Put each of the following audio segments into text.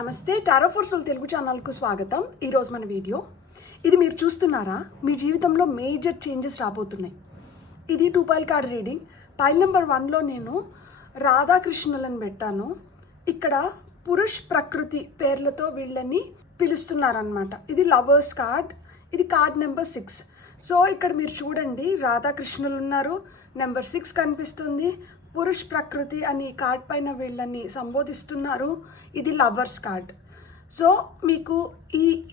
నమస్తే tarot for soul Telugu ఛానల్కు స్వాగతం. ఈరోజు మన వీడియో ఇది మీరు చూస్తున్నారా, మీ జీవితంలో మేజర్ చేంజెస్ రాబోతున్నాయి. ఇది 2 pile card reading. Pile number 1లో నేను రాధాకృష్ణులను పెట్టాను. ఇక్కడ పురుష్ ప్రకృతి పేర్లతో వీళ్ళని పిలుస్తున్నారనమాట. ఇది లవర్స్ కార్డ్. ఇది కార్డ్ నెంబర్ 6. సో ఇక్కడ మీరు చూడండి, రాధాకృష్ణులు ఉన్నారు, నెంబర్ 6 కనిపిస్తుంది. పురుష్ ప్రకృతి అని కార్డ్ పైన వీళ్ళని సంబోధిస్తున్నారు. ఇది లవర్స్ కార్డ్. సో మీకు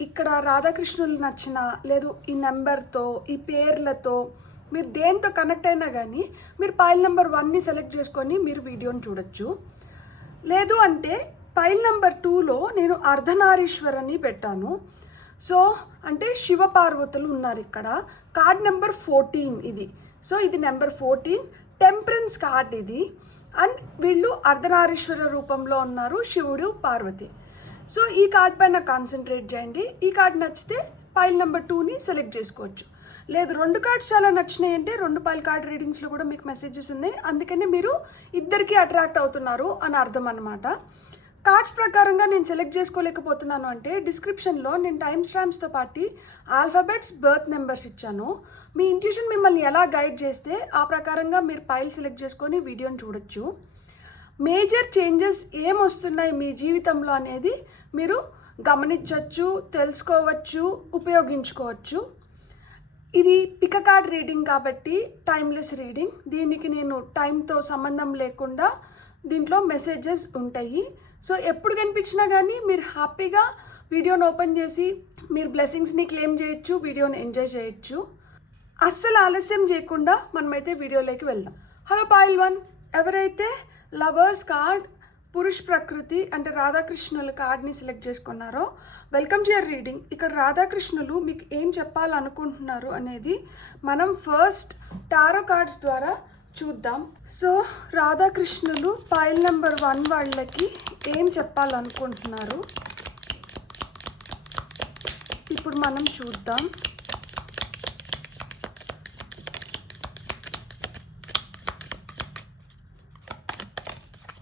ఇక్కడ రాధాకృష్ణులు నచ్చిన లేదు ఈ నెంబర్తో ఈ పేర్లతో మీరు దేంతో కనెక్ట్ అయినా కానీ మీరు పైల్ నెంబర్ 1ని సెలెక్ట్ చేసుకొని మీరు వీడియోని చూడొచ్చు. లేదు అంటే పైల్ నెంబర్ 2లో నేను అర్ధనారీశ్వరని పెట్టాను. సో అంటే శివపార్వతులు ఉన్నారు ఇక్కడ. కార్డ్ నెంబర్ 14 ఇది. సో ఇది నెంబర్ 14 టెంపరెన్స్ కార్డ్ ఇది. అండ్ వీళ్ళు అర్ధనారీశ్వర రూపంలో ఉన్నారు, శివుడు పార్వతి. సో ఈ కార్డ్ పైన కాన్సన్ట్రేట్ చేయండి. ఈ కార్డ్ నచ్చితే పైల్ నెంబర్ 2ని సెలెక్ట్ చేసుకోవచ్చు. లేదు 2 కార్డ్స్ చాలా నచ్చినాయి అంటే 2 పైల్ కార్డ్ రీడింగ్స్లో కూడా మీకు మెసేజెస్ ఉన్నాయి. అందుకని మీరు ఇద్దరికి అట్రాక్ట్ అవుతున్నారు అని అర్థం అన్నమాట. కార్డ్స్ ప్రకారంగా నేను సెలెక్ట్ చేసుకోలేకపోతున్నాను అంటే డిస్క్రిప్షన్లో నేను టైమ్ స్టాంప్స్తో పాటు ఆల్ఫాబెట్స్, బర్త్ నెంబర్స్ ఇచ్చాను. మీ ఇంట్యూషన్ మిమ్మల్ని ఎలా గైడ్ చేస్తే ఆ ప్రకారంగా మీరు పైల్ సెలెక్ట్ చేసుకొని వీడియోని చూడొచ్చు. మేజర్ చేంజెస్ ఏమొస్తున్నాయి మీ జీవితంలో అనేది మీరు గమనించవచ్చు, తెలుసుకోవచ్చు, ఉపయోగించుకోవచ్చు. ఇది పిక కార్డ్ రీడింగ్ కాబట్టి టైమ్లెస్ రీడింగ్. దీనికి నేను టైంతో సంబంధం లేకుండా దీంట్లో మెసేజెస్ ఉంటాయి. సో ఎప్పుడు కనిపించినా కానీ మీరు హ్యాపీగా వీడియోని ఓపెన్ చేసి మీరు బ్లెస్సింగ్స్ని క్లెయిమ్ చేయొచ్చు, వీడియోని ఎంజాయ్ చేయొచ్చు. అస్సలు ఆలస్యం చేయకుండా మనమైతే వీడియోలోకి వెళ్దాం. హలో పైల్ 1, ఎవరైతే లవర్స్ కార్డ్ పురుష్ ప్రకృతి అంటే రాధాకృష్ణుల కార్డ్ని సెలెక్ట్ చేసుకున్నారో వెల్కమ్ టు యువర్ రీడింగ్. ఇక్కడ రాధాకృష్ణులు మీకు ఏం చెప్పాలనుకుంటున్నారు అనేది మనం ఫస్ట్ టారో కార్డ్స్ ద్వారా చూద్దాం. సో రాధాకృష్ణులు పైల్ నెంబర్ 1 వాళ్ళకి ఏం చెప్పాలనుకుంటున్నారు ఇప్పుడు మనం చూద్దాం.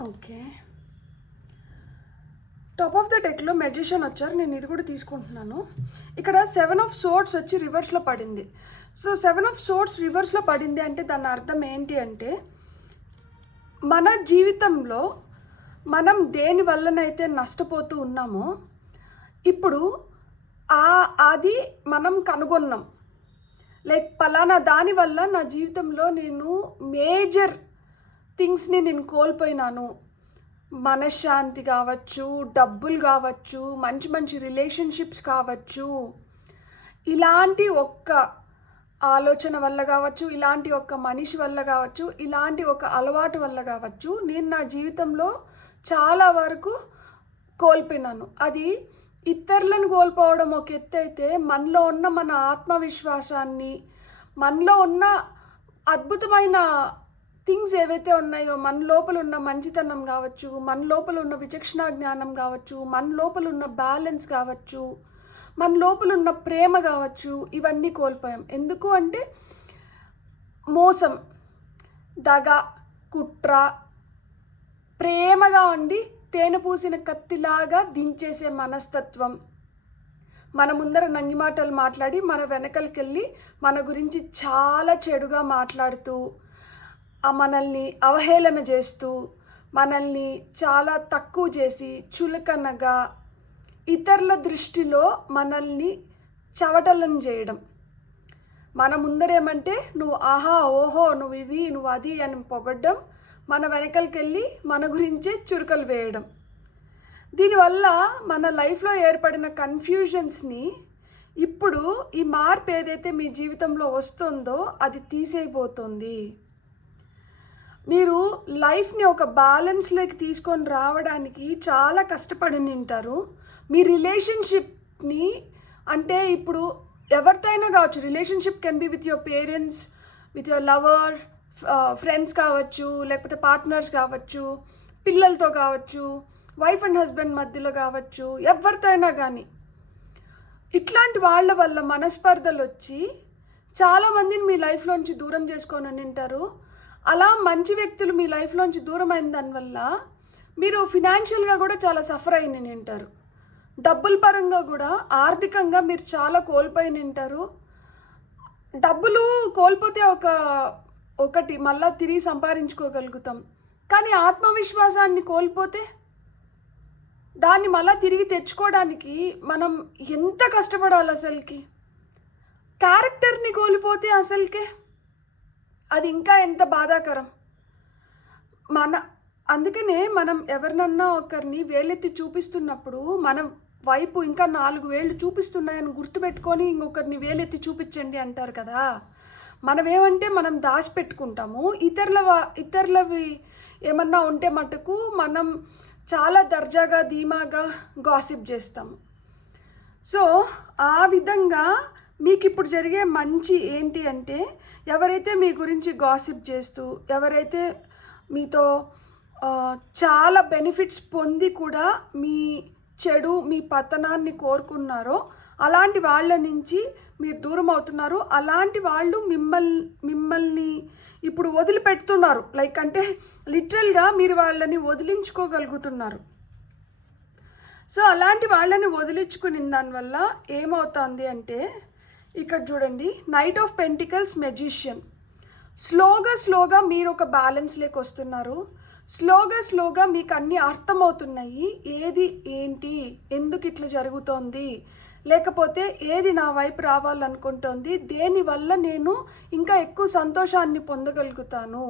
ఓకే, టాప్ ఆఫ్ ద డెక్లో మెజిషియన్ వచ్చారు. నేను ఇది కూడా తీసుకుంటున్నాను. ఇక్కడ 7 ఆఫ్ సోర్డ్స్ వచ్చి రివర్స్లో పడింది. సో 7 ఆఫ్ సోర్డ్స్ రివర్స్లో పడింది అంటే దాని అర్థం ఏంటి అంటే మన జీవితంలో మనం దేని వల్లనైతే నష్టపోతూ ఉన్నామో ఇప్పుడు అది మనం కనుగొన్నాం. లైక్ పలానా దానివల్ల నా జీవితంలో నేను మేజర్ థింగ్స్ని నేను కోల్పోయినాను. మనశ్శాంతి కావచ్చు, డబ్బులు కావచ్చు, మంచి మంచి రిలేషన్షిప్స్ కావచ్చు, ఇలాంటి ఒక్క ఆలోచన వల్ల కావచ్చు, ఇలాంటి ఒక్క మనిషి వల్ల కావచ్చు, ఇలాంటి ఒక అలవాటు వల్ల కావచ్చు, నేను నా జీవితంలో చాలా వరకు కోల్పోయినాను. అది ఇతరులను కోల్పోవడం ఒక ఎత్తు అయితే మనలో ఉన్న మన ఆత్మవిశ్వాసాన్ని, మనలో ఉన్న అద్భుతమైన థింగ్స్ ఏవైతే ఉన్నాయో, మన లోపల ఉన్న మంచితనం కావచ్చు, మన లోపల ఉన్న విచక్షణ జ్ఞానం కావచ్చు, మన లోపల ఉన్న బ్యాలెన్స్ కావచ్చు, మన లోపల ఉన్న ప్రేమ కావచ్చు, ఇవన్నీ కోల్పోయాం. ఎందుకు అంటే మోసం, దగ, కుట్ర, ప్రేమగా ఉండి తేనె పూసిన కత్తిలాగా దించేసే మనస్తత్వం, మన ముందర నంగి మాటలు మాట్లాడి మన వెనకలికి వెళ్ళి మన గురించి చాలా చెడుగా మాట్లాడుతూ మనల్ని అవహేళన చేస్తూ మనల్ని చాలా తక్కువ చేసి చులకనగా ఇతరుల దృష్టిలో మనల్ని చవటలను చేయడం. మన ముందరేమంటే నువ్వు ఆహా ఓహో నువ్వు ఇది నువ్వు అది అని పొగడ్డం, మన వెనకలికి వెళ్ళి మన గురించే చురుకలు వేయడం. దీనివల్ల మన లైఫ్లో ఏర్పడిన కన్ఫ్యూజన్స్ని ఇప్పుడు ఈ మార్పు ఏదైతే మీ జీవితంలో వస్తుందో అది తీసేయబోతుంది. మీరు లైఫ్ని ఒక బ్యాలెన్స్లోకి తీసుకొని రావడానికి చాలా కష్టపడి ఉంటారు. మీ రిలేషన్షిప్ని అంటే ఇప్పుడు ఎవరితో అయినా కావచ్చు, relationship can be with your parents, with your lover, friends కావచ్చు, లేకపోతే పార్ట్నర్స్ కావచ్చు, పిల్లలతో కావచ్చు, వైఫ్ అండ్ హస్బెండ్ మధ్యలో కావచ్చు, ఎవరితో అయినా కానీ ఇట్లాంటి వాళ్ళ వల్ల మనస్పర్ధలు వచ్చి చాలామందిని మీ లైఫ్లోంచి దూరం చేసుకొని ఉంటారు. అలా మంచి వ్యక్తులు మీ లైఫ్లోంచి దూరం అయిన దానివల్ల మీరు ఫినాన్షియల్గా కూడా చాలా సఫర్ అయిన ఉంటారు. డబ్బుల పరంగా కూడా ఆర్థికంగా మీరు చాలా కోల్పోయి ఉంటారు. డబ్బులు కోల్పోతే ఒకటి మళ్ళా తిరిగి సంపాదించుకోగలుగుతాం. కానీ ఆత్మవిశ్వాసాన్ని కోల్పోతే దాన్ని మళ్ళీ తిరిగి తెచ్చుకోవడానికి మనం ఎంత కష్టపడాలి అసలుకి. క్యారెక్టర్ని కోల్పోతే అసలుకే అది ఇంకా ఎంత బాధాకరం. అందుకనే మనం ఎవరినన్నా ఒకరిని వేలెత్తి చూపిస్తున్నప్పుడు మనం వైపు ఇంకా 4 వేళ్ళు చూపిస్తున్నాయని గుర్తుపెట్టుకొని ఇంకొకరిని వేలెత్తి చూపించండి అంటారు కదా. మనం ఏమంటే మనం దాచిపెట్టుకుంటాము. ఇతరులవి ఏమన్నా ఉంటే మటుకు మనం చాలా దర్జాగా ధీమాగా గాసిప్ చేస్తాము. సో ఆ విధంగా మీకు ఇప్పుడు జరిగే మంచి ఏంటి అంటే, ఎవరైతే మీ గురించి గాసిప్ చేస్తూ ఎవరైతే మీతో చాలా బెనిఫిట్స్ పొంది కూడా మీ చెడు మీ పతనాన్ని కోరుకున్నారో అలాంటి వాళ్ళ నుంచి మీరు దూరం అవుతున్నారు. అలాంటి వాళ్ళు మిమ్మల్ని ఇప్పుడు వదిలిపెడుతున్నారు. లైక్ అంటే లిటరల్గా మీరు వాళ్ళని వదిలించుకోగలుగుతున్నారు. సో అలాంటి వాళ్ళని వదిలించుకుని దానివల్ల ఏమవుతుంది అంటే, ఇక్కడ చూడండి, నైట్ ఆఫ్ పెంటికల్స్, మెజిషియన్. స్లోగా మీరు ఒక బ్యాలెన్స్లోకి వస్తున్నారు. స్లోగా మీకు అన్నీ అర్థమవుతున్నాయి. ఏది ఏంటి, ఎందుకు ఇట్లా జరుగుతోంది, లేకపోతే ఏది నా వైపు రావాలనుకుంటోంది, దేనివల్ల నేను ఇంకా ఎక్కువ సంతోషాన్ని పొందగలుగుతాను,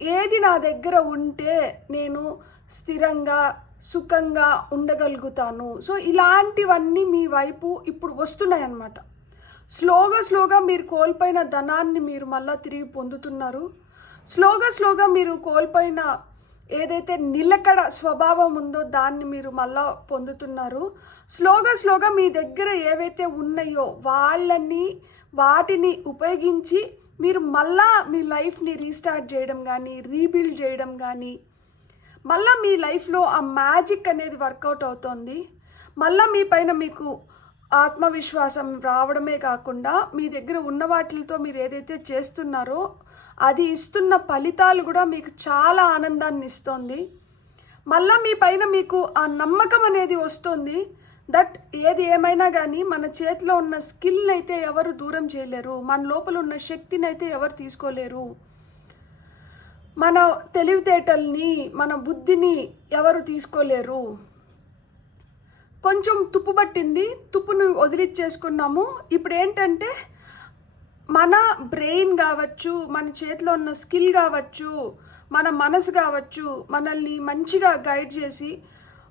ఏది నా దగ్గర ఉంటే నేను స్థిరంగా సుఖంగా ఉండగలుగుతాను. సో ఇలాంటివన్నీ మీ వైపు ఇప్పుడు వస్తున్నాయి అన్నమాట. స్లోగా మీరు కోల్పోయిన ధనాన్ని మీరు మళ్ళీ తిరిగి పొందుతున్నారు. స్లోగా మీరు కోల్పోయిన ఏదైతే నిలకడ స్వభావం ఉందో దాన్ని మీరు మళ్ళా పొందుతున్నారు. స్లోగా మీ దగ్గర ఏవైతే ఉన్నాయో వాటిని ఉపయోగించి మీరు మళ్ళా మీ లైఫ్ని రీస్టార్ట్ చేయడం కానీ రీబిల్డ్ చేయడం కానీ, మళ్ళీ మీ లైఫ్లో ఆ మ్యాజిక్ అనేది వర్కౌట్ అవుతుంది. మళ్ళీ మీ పైన మీకు ఆత్మవిశ్వాసం రావడమే కాకుండా మీ దగ్గర ఉన్న వాటితో మీరు ఏదైతే చేస్తున్నారో అది ఇస్తున్న ఫలితాలు కూడా మీకు చాలా ఆనందాన్ని ఇస్తుంది. మళ్ళీ మీ పైన మీకు ఆ నమ్మకం అనేది వస్తుంది. దట్ ఏది ఏమైనా కానీ మన చేతిలో ఉన్న స్కిల్ని అయితే ఎవరు దూరం చేయలేరు, మన లోపల ఉన్న శక్తిని అయితే ఎవరు తీసుకోలేరు, మన తెలివితేటల్ని మన బుద్ధిని ఎవరు తీసుకోలేరు. కొంచెం తుప్పు పట్టింది, తుప్పును వదిలిచ్చేసుకున్నాము. ఇప్పుడు ఏంటంటే మన బ్రెయిన్ కావచ్చు, మన చేతిలో ఉన్న స్కిల్ కావచ్చు, మన మనసు కావచ్చు, మనల్ని మంచిగా గైడ్ చేసి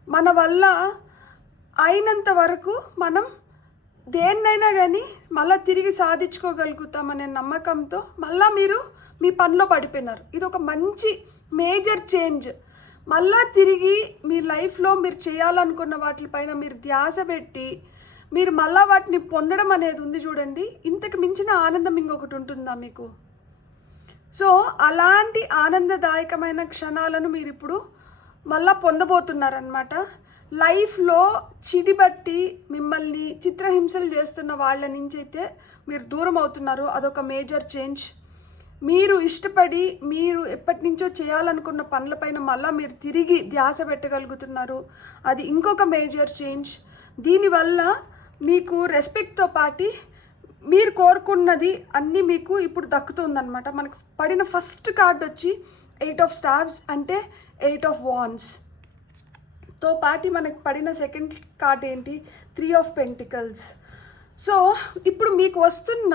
మన వల్ల అయినంత వరకు మనం దేన్నైనా కానీ మళ్ళీ తిరిగి సాధించుకోగలుగుతామనే నమ్మకంతో మళ్ళీ మీరు మీ పనిలో పడిపోయినారు. ఇది ఒక మంచి మేజర్ చేంజ్. మళ్ళా తిరిగి మీ లైఫ్లో మీరు చేయాలనుకున్న వాటిపైన మీరు ధ్యాస పెట్టి మీరు మళ్ళా వాటిని పొందడం అనేది ఉంది చూడండి. ఇంతకు మించిన ఆనందం ఇంకొకటి ఉంటుందా మీకు? సో అలాంటి ఆనందదాయకమైన క్షణాలను మీరు ఇప్పుడు మళ్ళా పొందబోతున్నారనమాట. లైఫ్లో చిడిబట్టి మిమ్మల్ని చిత్రహింసలు చేస్తున్న వాళ్ళ నుంచి అయితే మీరు దూరం అవుతున్నారు. అదొక మేజర్ చేంజ్. మీరు ఇష్టపడి మీరు ఎప్పటి నుంచో చేయాలనుకున్న పనులపైన మళ్ళీ మీరు తిరిగి ధ్యాస పెట్టగలుగుతున్నారు. అది ఇంకొక మేజర్ చేంజ్. దీనివల్ల మీకు రెస్పెక్ట్తో పాటు మీరు కోరుకున్నది అన్నీ మీకు ఇప్పుడు దక్కుతుందన్నమాట. మనకు పడిన ఫస్ట్ కార్డ్ వచ్చి 8 ఆఫ్ స్టార్స్ అంటే 8 ఆఫ్ వాండ్స్ తో పాటు మనకు పడిన సెకండ్ కార్డ్ ఏంటి, 3 ఆఫ్ పెంటికల్స్. సో ఇప్పుడు మీకు వస్తున్న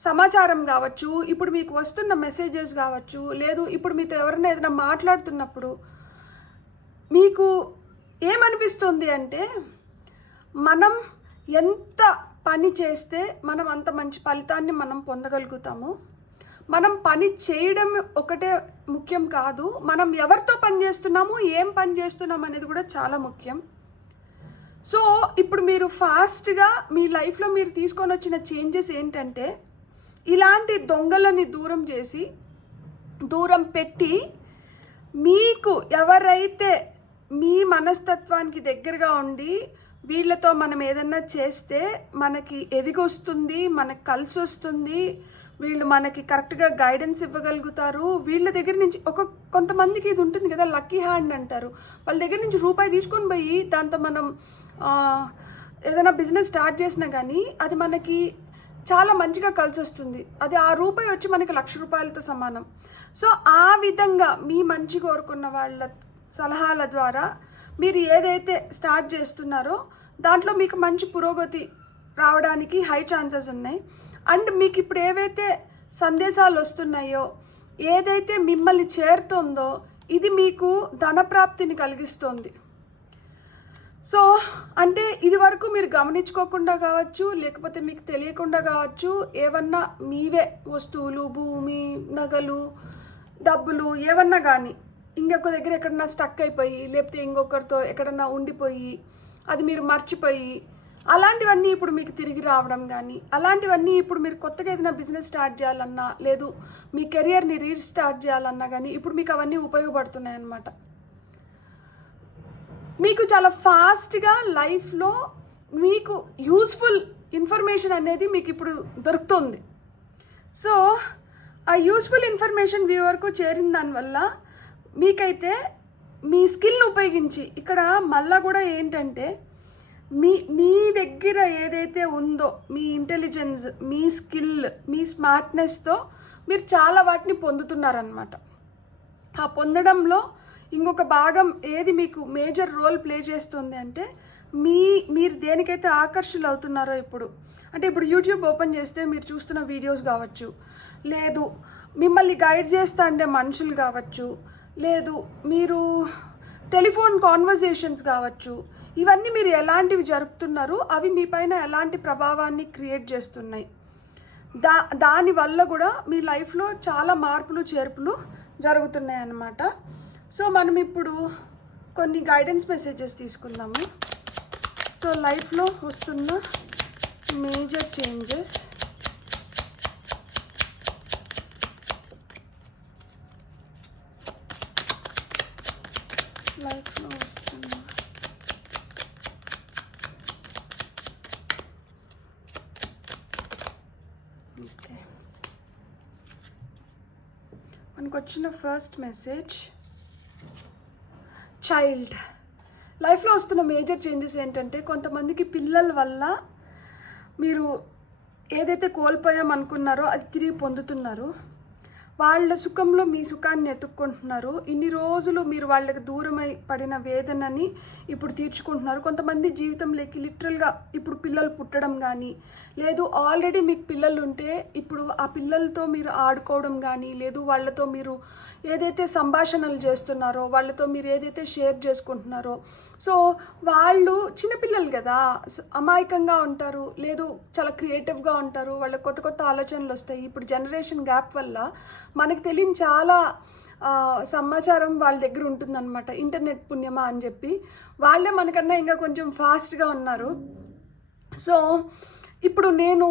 సమాచారం కావచ్చు, ఇప్పుడు మీకు వస్తున్న మెసేజెస్ కావచ్చు, లేదు ఇప్పుడు మీతో ఎవరైనా ఏదైనా మాట్లాడుతున్నప్పుడు మీకు ఏమనిపిస్తుంది అంటే, మనం ఎంత పని చేస్తే మనం అంత మంచి ఫలితాన్ని మనం పొందగలుగుతాము. మనం పని చేయడం ఒకటే ముఖ్యం కాదు, మనం ఎవరితో పని చేస్తున్నాము, ఏం పని చేస్తున్నాం అనేది కూడా చాలా ముఖ్యం. సో ఇప్పుడు మీరు ఫాస్ట్గా మీ లైఫ్లో మీరు తీసుకొని వచ్చిన చేంజెస్ ఏంటంటే, ఇలాంటి దొంగలని దూరం పెట్టి మీకు ఎవరైతే మీ మనస్తత్వానికి దగ్గరగా ఉండి వీళ్ళతో మనం ఏదన్నా చేస్తే మనకి ఎదిగొస్తుంది, మనకు కలిసి వస్తుంది, వీళ్ళు మనకి కరెక్ట్గా గైడెన్స్ ఇవ్వగలుగుతారు. వీళ్ళ దగ్గర నుంచి కొంతమందికి ఇది ఉంటుంది కదా, లక్కీ హ్యాండ్ అంటారు. వాళ్ళ దగ్గర నుంచి రూపాయి తీసుకొని పోయి దాంతో మనం ఏదైనా బిజినెస్ స్టార్ట్ చేసినా కానీ అది మనకి చాలా మంచిగా కలిసి వస్తుంది. అది ఆ రూపాయి వచ్చి మనకి 1,00,000 రూపాయలతో సమానం. సో ఆ విధంగా మీ మంచి కోరుకున్న వాళ్ళ సలహాల ద్వారా మీరు ఏదైతే స్టార్ట్ చేస్తున్నారో దాంట్లో మీకు మంచి పురోగతి రావడానికి హై ఛాన్సెస్ ఉన్నాయి. అండ్ మీకు ఇప్పుడు ఏవైతే సందేశాలు వస్తున్నాయో, ఏదైతే మిమ్మల్ని చేరుతుందో ఇది మీకు ధనప్రాప్తిని కలిగిస్తుంది. సో అంటే ఇది వరకు మీరు గమనించుకోకుండా కావచ్చు, లేకపోతే మీకు తెలియకుండా కావచ్చు, ఏమన్నా మీవే వస్తువులు, భూమి, నగలు, డబ్బులు ఏమన్నా కానీ ఇంకొక దగ్గర ఎక్కడన్నా స్టక్ అయిపోయి, లేకపోతే ఇంకొకరితో ఎక్కడన్నా ఉండిపోయి అది మీరు మర్చిపోయి అలాంటివన్నీ ఇప్పుడు మీకు తిరిగి రావడం కానీ, అలాంటివన్నీ ఇప్పుడు మీరు కొత్తగా ఏదైనా బిజినెస్ స్టార్ట్ చేయాలన్నా, లేదు మీ కెరియర్ని రీస్టార్ట్ చేయాలన్నా కానీ ఇప్పుడు మీకు అవన్నీ ఉపయోగపడుతున్నాయి అన్నమాట. మీకు చాలా ఫాస్ట్గా లైఫ్లో మీకు యూస్ఫుల్ ఇన్ఫర్మేషన్ అనేది మీకు ఇప్పుడు దొరుకుతుంది. సో ఆ యూస్ఫుల్ ఇన్ఫర్మేషన్ మీ వరకు చేరిన దానివల్ల మీకైతే మీ స్కిల్ని ఉపయోగించి ఇక్కడ మళ్ళా కూడా ఏంటంటే మీ దగ్గర ఏదైతే ఉందో మీ ఇంటెలిజెన్స్, మీ స్కిల్, మీ స్మార్ట్నెస్తో మీరు చాలా వాటిని పొందుతున్నారనమాట. ఆ పొందడంలో ఇంకొక భాగం ఏది మీకు మేజర్ రోల్ ప్లే చేస్తుంది అంటే మీరు దేనికైతే ఆకర్షితులు అవుతున్నారో ఇప్పుడు యూట్యూబ్ ఓపెన్ చేస్తే మీరు చూస్తున్న వీడియోస్ కావచ్చు, లేదు మిమ్మల్ని గైడ్ చేస్తా అంటే మనుషులు కావచ్చు, లేదు మీరు టెలిఫోన్ కాన్వర్జేషన్స్ కావచ్చు, ఇవన్నీ మీరు ఎలాంటివి జరుపుతున్నారు, అవి మీ పైన ఎలాంటి ప్రభావాన్ని క్రియేట్ చేస్తున్నాయి. దానివల్ల కూడా మీ లైఫ్లో చాలా మార్పులు చేర్పులు జరుగుతున్నాయి అన్నమాట. సో మనం ఇప్పుడు కొన్ని గైడెన్స్ మెసేజెస్ తీసుకుందాము. సో లైఫ్లో వస్తున్న మేజర్ చేంజెస్, లైఫ్లో వస్తున్న ఓకే మనకు వచ్చిన ఫస్ట్ మెసేజ్, చైల్డ్. లైఫ్లో వస్తున్న మేజర్ చేంజెస్ ఏంటంటే కొంతమందికి పిల్లల వల్ల మీరు ఏదైతే కోల్పోయామనుకున్నారో అది తిరిగి పొందుతున్నారు. వాళ్ళ సుఖంలో మీ సుఖాన్ని ఎత్తుక్కుంటున్నారు. ఇన్ని రోజులు మీరు వాళ్ళకి దూరమై పడిన వేదనని ఇప్పుడు తీర్చుకుంటున్నారు. కొంతమంది జీవితంలోకి లిటరల్గా ఇప్పుడు పిల్లలు పుట్టడం కానీ, లేదు ఆల్రెడీ మీకు పిల్లలు ఉంటే ఇప్పుడు ఆ పిల్లలతో మీరు ఆడుకోవడం కానీ, లేదు వాళ్ళతో మీరు ఏదైతే సంభాషణలు చేస్తున్నారో, వాళ్ళతో మీరు ఏదైతే షేర్ చేసుకుంటున్నారో, సో వాళ్ళు చిన్నపిల్లలు కదా, అమాయకంగా ఉంటారు, లేదు చాలా క్రియేటివ్గా ఉంటారు, వాళ్ళకి కొత్త కొత్త ఆలోచనలు వస్తాయి. ఇప్పుడు జనరేషన్ గ్యాప్ వల్ల మనకు తెలియని చాలా సమాచారం వాళ్ళ దగ్గర ఉంటుందన్నమాట. ఇంటర్నెట్ పుణ్యమా అని చెప్పి వాళ్ళే మనకన్నా ఇంకా కొంచెం ఫాస్ట్గా ఉన్నారు. సో ఇప్పుడు నేను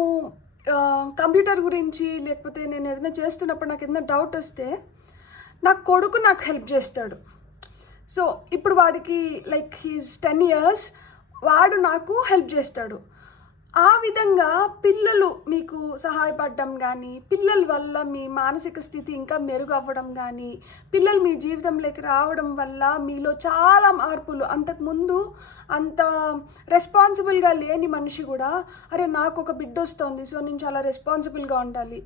కంప్యూటర్ గురించి, లేకపోతే నేను ఏదైనా చేస్తున్నప్పుడు నాకు ఏదైనా డౌట్ వస్తే నా కొడుకు నాకు హెల్ప్ చేస్తాడు. సో ఇప్పుడు వాడికి లైక్ హీస్ 10 years, వాడు నాకు హెల్ప్ చేస్తాడు. ఆ విధంగా పిల్లలు మీకు సహాయపడడం కానీ, పిల్లల వల్ల మీ మానసిక స్థితి ఇంకా మెరుగవ్వడం కానీ, పిల్లలు మీ జీవితంలోకి రావడం వల్ల మీలో చాలా మార్పులు, అంతకుముందు అంత రెస్పాన్సిబుల్గా లేని మనిషి కూడా అరే నాకు ఒక బిడ్డ వస్తుంది, సో నేను చాలా రెస్పాన్సిబుల్గా ఉండాలి,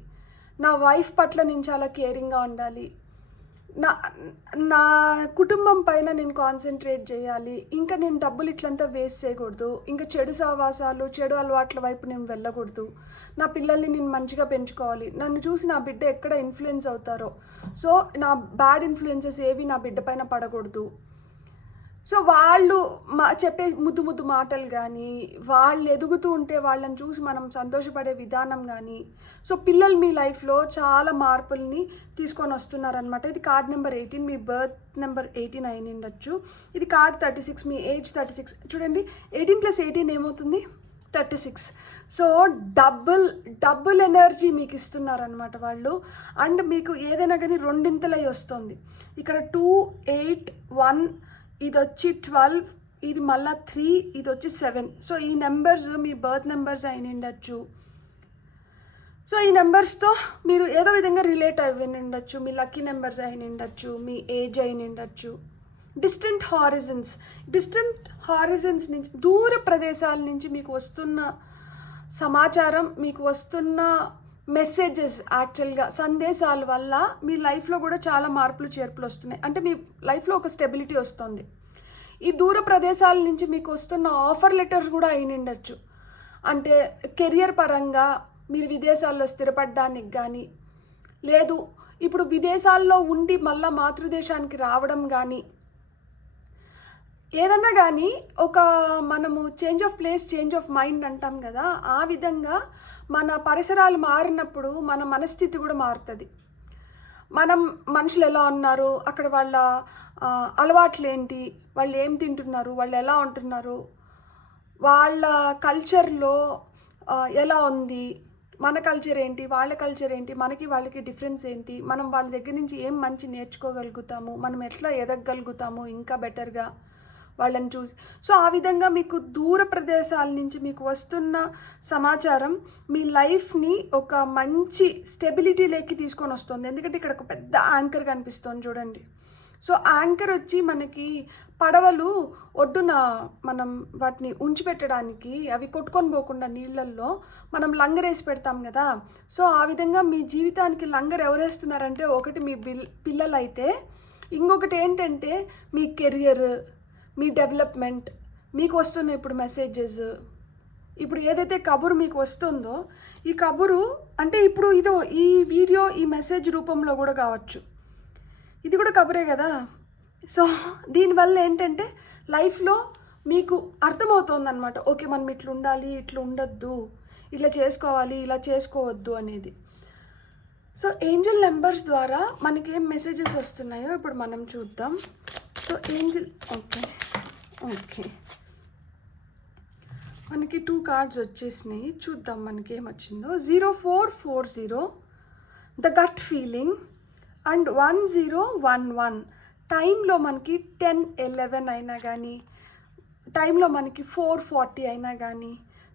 నా వైఫ్ పట్ల నేను చాలా కేరింగ్గా ఉండాలి, నా కుటుంబం పైన నేను కాన్సన్ట్రేట్ చేయాలి, ఇంకా నేను డబ్బులు ఇట్లంతా వేస్ట్ చేయకూడదు, ఇంకా చెడు సహవాసాలు, చెడు అలవాట్ల వైపు నేను వెళ్ళకూడదు, నా పిల్లల్ని నేను మంచిగా పెంచుకోవాలి, నన్ను చూసి నా బిడ్డ ఎక్కడ ఇన్ఫ్లుయెన్స్ అవుతారో, సో నా బ్యాడ్ ఇన్ఫ్లుయెన్సెస్ ఏవి నా బిడ్డ పైన పడకూడదు. సో వాళ్ళు చెప్పే ముద్దు ముద్దు మాటలు కానీ, వాళ్ళు ఎదుగుతూ ఉంటే వాళ్ళని చూసి మనం సంతోషపడే విధానం కానీ, సో పిల్లలు మీ లైఫ్లో చాలా మార్పుల్ని తీసుకొని వస్తున్నారనమాట. ఇది కార్డ్ నెంబర్ 18, మీ బర్త్ నెంబర్ 18 అయి ఉండొచ్చు. ఇది కార్డ్ 36, మీ ఏజ్ 36. చూడండి 18 + 18 ఏమవుతుంది? 36. సో డబుల్ ఎనర్జీ మీకు ఇస్తున్నారనమాట వాళ్ళు. అండ్ మీకు ఏదైనా కానీ రెండింతలై వస్తుంది. ఇక్కడ 2, 8, 1, ఇది వచ్చి 12, ఇది మళ్ళీ 3, ఇది వచ్చి 7. సో ఈ నెంబర్స్ మీ బర్త్ నెంబర్స్ అయిన ఉండొచ్చు. సో ఈ నెంబర్స్తో మీరు ఏదో విధంగా రిలేట్ అయి ఉండొచ్చు, మీ లక్కీ నెంబర్స్ అయిన ఉండొచ్చు, మీ ఏజ్ అయిన ఉండొచ్చు. డిస్టెంట్ హారిజన్స్ నుంచి, దూర ప్రదేశాల నుంచి మీకు వస్తున్న సమాచారం, మీకు వస్తున్న మెసేజెస్, యాక్చువల్గా సందేశాల వల్ల మీ లైఫ్లో కూడా చాలా మార్పులు చేర్పులు వస్తున్నాయి. అంటే మీ లైఫ్లో ఒక స్టెబిలిటీ వస్తుంది. ఈ దూర ప్రదేశాల నుంచి మీకు వస్తున్న ఆఫర్ లెటర్స్ కూడా అయిన ఉండొచ్చు. అంటే కెరియర్ పరంగా మీరు విదేశాల్లో స్థిరపడడానికి కానీ, లేదు ఇప్పుడు విదేశాల్లో ఉండి మళ్ళీ మాతృదేశానికి రావడం కానీ, ఏదన్నా కానీ ఒక మనము change of place, change of mind అంటాం కదా, ఆ విధంగా మన పరిసరాలు మారినప్పుడు మన మనస్థితి కూడా మారుతుంది. మనుషులు ఎలా ఉన్నారు, అక్కడ వాళ్ళ అలవాట్లు ఏంటి, వాళ్ళు ఏం తింటున్నారు, వాళ్ళు ఎలా ఉంటున్నారు, వాళ్ళ కల్చర్లో ఎలా ఉంది, మన కల్చర్ ఏంటి, వాళ్ళ కల్చర్ ఏంటి, మనకి వాళ్ళకి డిఫరెన్స్ ఏంటి, మనం వాళ్ళ దగ్గర నుంచి ఏం మంచి నేర్చుకోగలుగుతాము, మనం ఎట్లా ఎదగగలుగుతాము ఇంకా బెటర్గా వాళ్ళని చూసి. సో ఆ విధంగా మీకు దూర ప్రదేశాల నుంచి మీకు వస్తున్న సమాచారం మీ లైఫ్ని ఒక మంచి స్టెబిలిటీలోకి తీసుకొని వస్తుంది. ఎందుకంటే ఇక్కడ ఒక పెద్ద యాంకర్ కనిపిస్తుంది చూడండి. సో యాంకర్ వచ్చి మనకి పడవలు ఒడ్డున మనం వాటిని ఉంచిపెట్టడానికి, అవి కొట్టుకొని పోకుండా నీళ్ళల్లో మనం లంగర్ వేసి పెడతాం కదా. సో ఆ విధంగా మీ జీవితానికి లంగర్ ఎవరేస్తున్నారంటే, ఒకటి మీ పిల్లలు అయితే, ఇంకొకటి ఏంటంటే మీ కెరియర్, మీ డెవలప్మెంట్, మీకు వస్తున్న ఇప్పుడు మెసేజెస్, ఇప్పుడు ఏదైతే కబురు మీకు వస్తుందో, ఈ కబురు అంటే ఇప్పుడు ఇదో ఈ వీడియో ఈ మెసేజ్ రూపంలో కూడా కావచ్చు, ఇది కూడా కబురే కదా. సో దీనివల్ల ఏంటంటే లైఫ్లో మీకు అర్థమవుతుంది అనమాట, ఓకే మనం ఇట్లా ఉండాలి, ఇట్లా ఉండొద్దు, ఇట్లా చేసుకోవాలి, ఇలా చేసుకోవద్దు అనేది. సో ఏంజల్ నెంబర్స్ ద్వారా మనకి ఏం మెసేజెస్ వస్తున్నాయో ఇప్పుడు మనం చూద్దాం. సో ఏంజల్ ఓకే మనకి 2 కార్డ్స్ వచ్చేసినాయి, చూద్దాం మనకి ఏమొచ్చిందో. 0440 ద గట్ ఫీలింగ్ అండ్ 1011 టైంలో మనకి 10:11 అయినా కానీ, టైంలో మనకి 4:40 అయినా కానీ.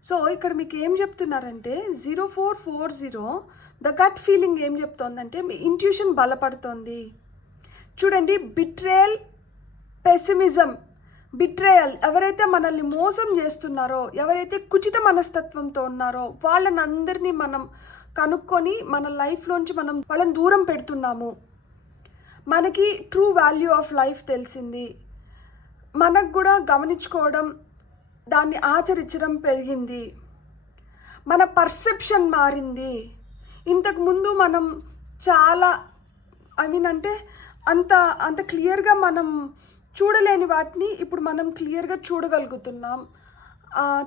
సో ఇక్కడ మీకు ఏం చెప్తున్నారంటే 0440 ద గట్ ఫీలింగ్ ఏం చెప్తోందంటే మీ ఇంట్యూషన్ బలపడుతోంది. చూడండి, బిట్రేయల్, పెసిమిజం, బిట్రేయల్, ఎవరైతే మనల్ని మోసం చేస్తున్నారో, ఎవరైతే కుచిత మనస్తత్వంతో ఉన్నారో వాళ్ళని అందరినీ మనం కనుక్కొని మన లైఫ్లోంచి మనం వాళ్ళని దూరం పెడుతున్నాము. మనకి ట్రూ వాల్యూ ఆఫ్ లైఫ్ తెలిసింది, మనకు కూడా గమనించుకోవడం, దాన్ని ఆచరించడం పెరిగింది, మన పర్సెప్షన్ మారింది. ఇంతకుముందు మనం చాలా అంటే అంత క్లియర్గా మనం చూడలేని వాటిని ఇప్పుడు మనం క్లియర్గా చూడగలుగుతున్నాం,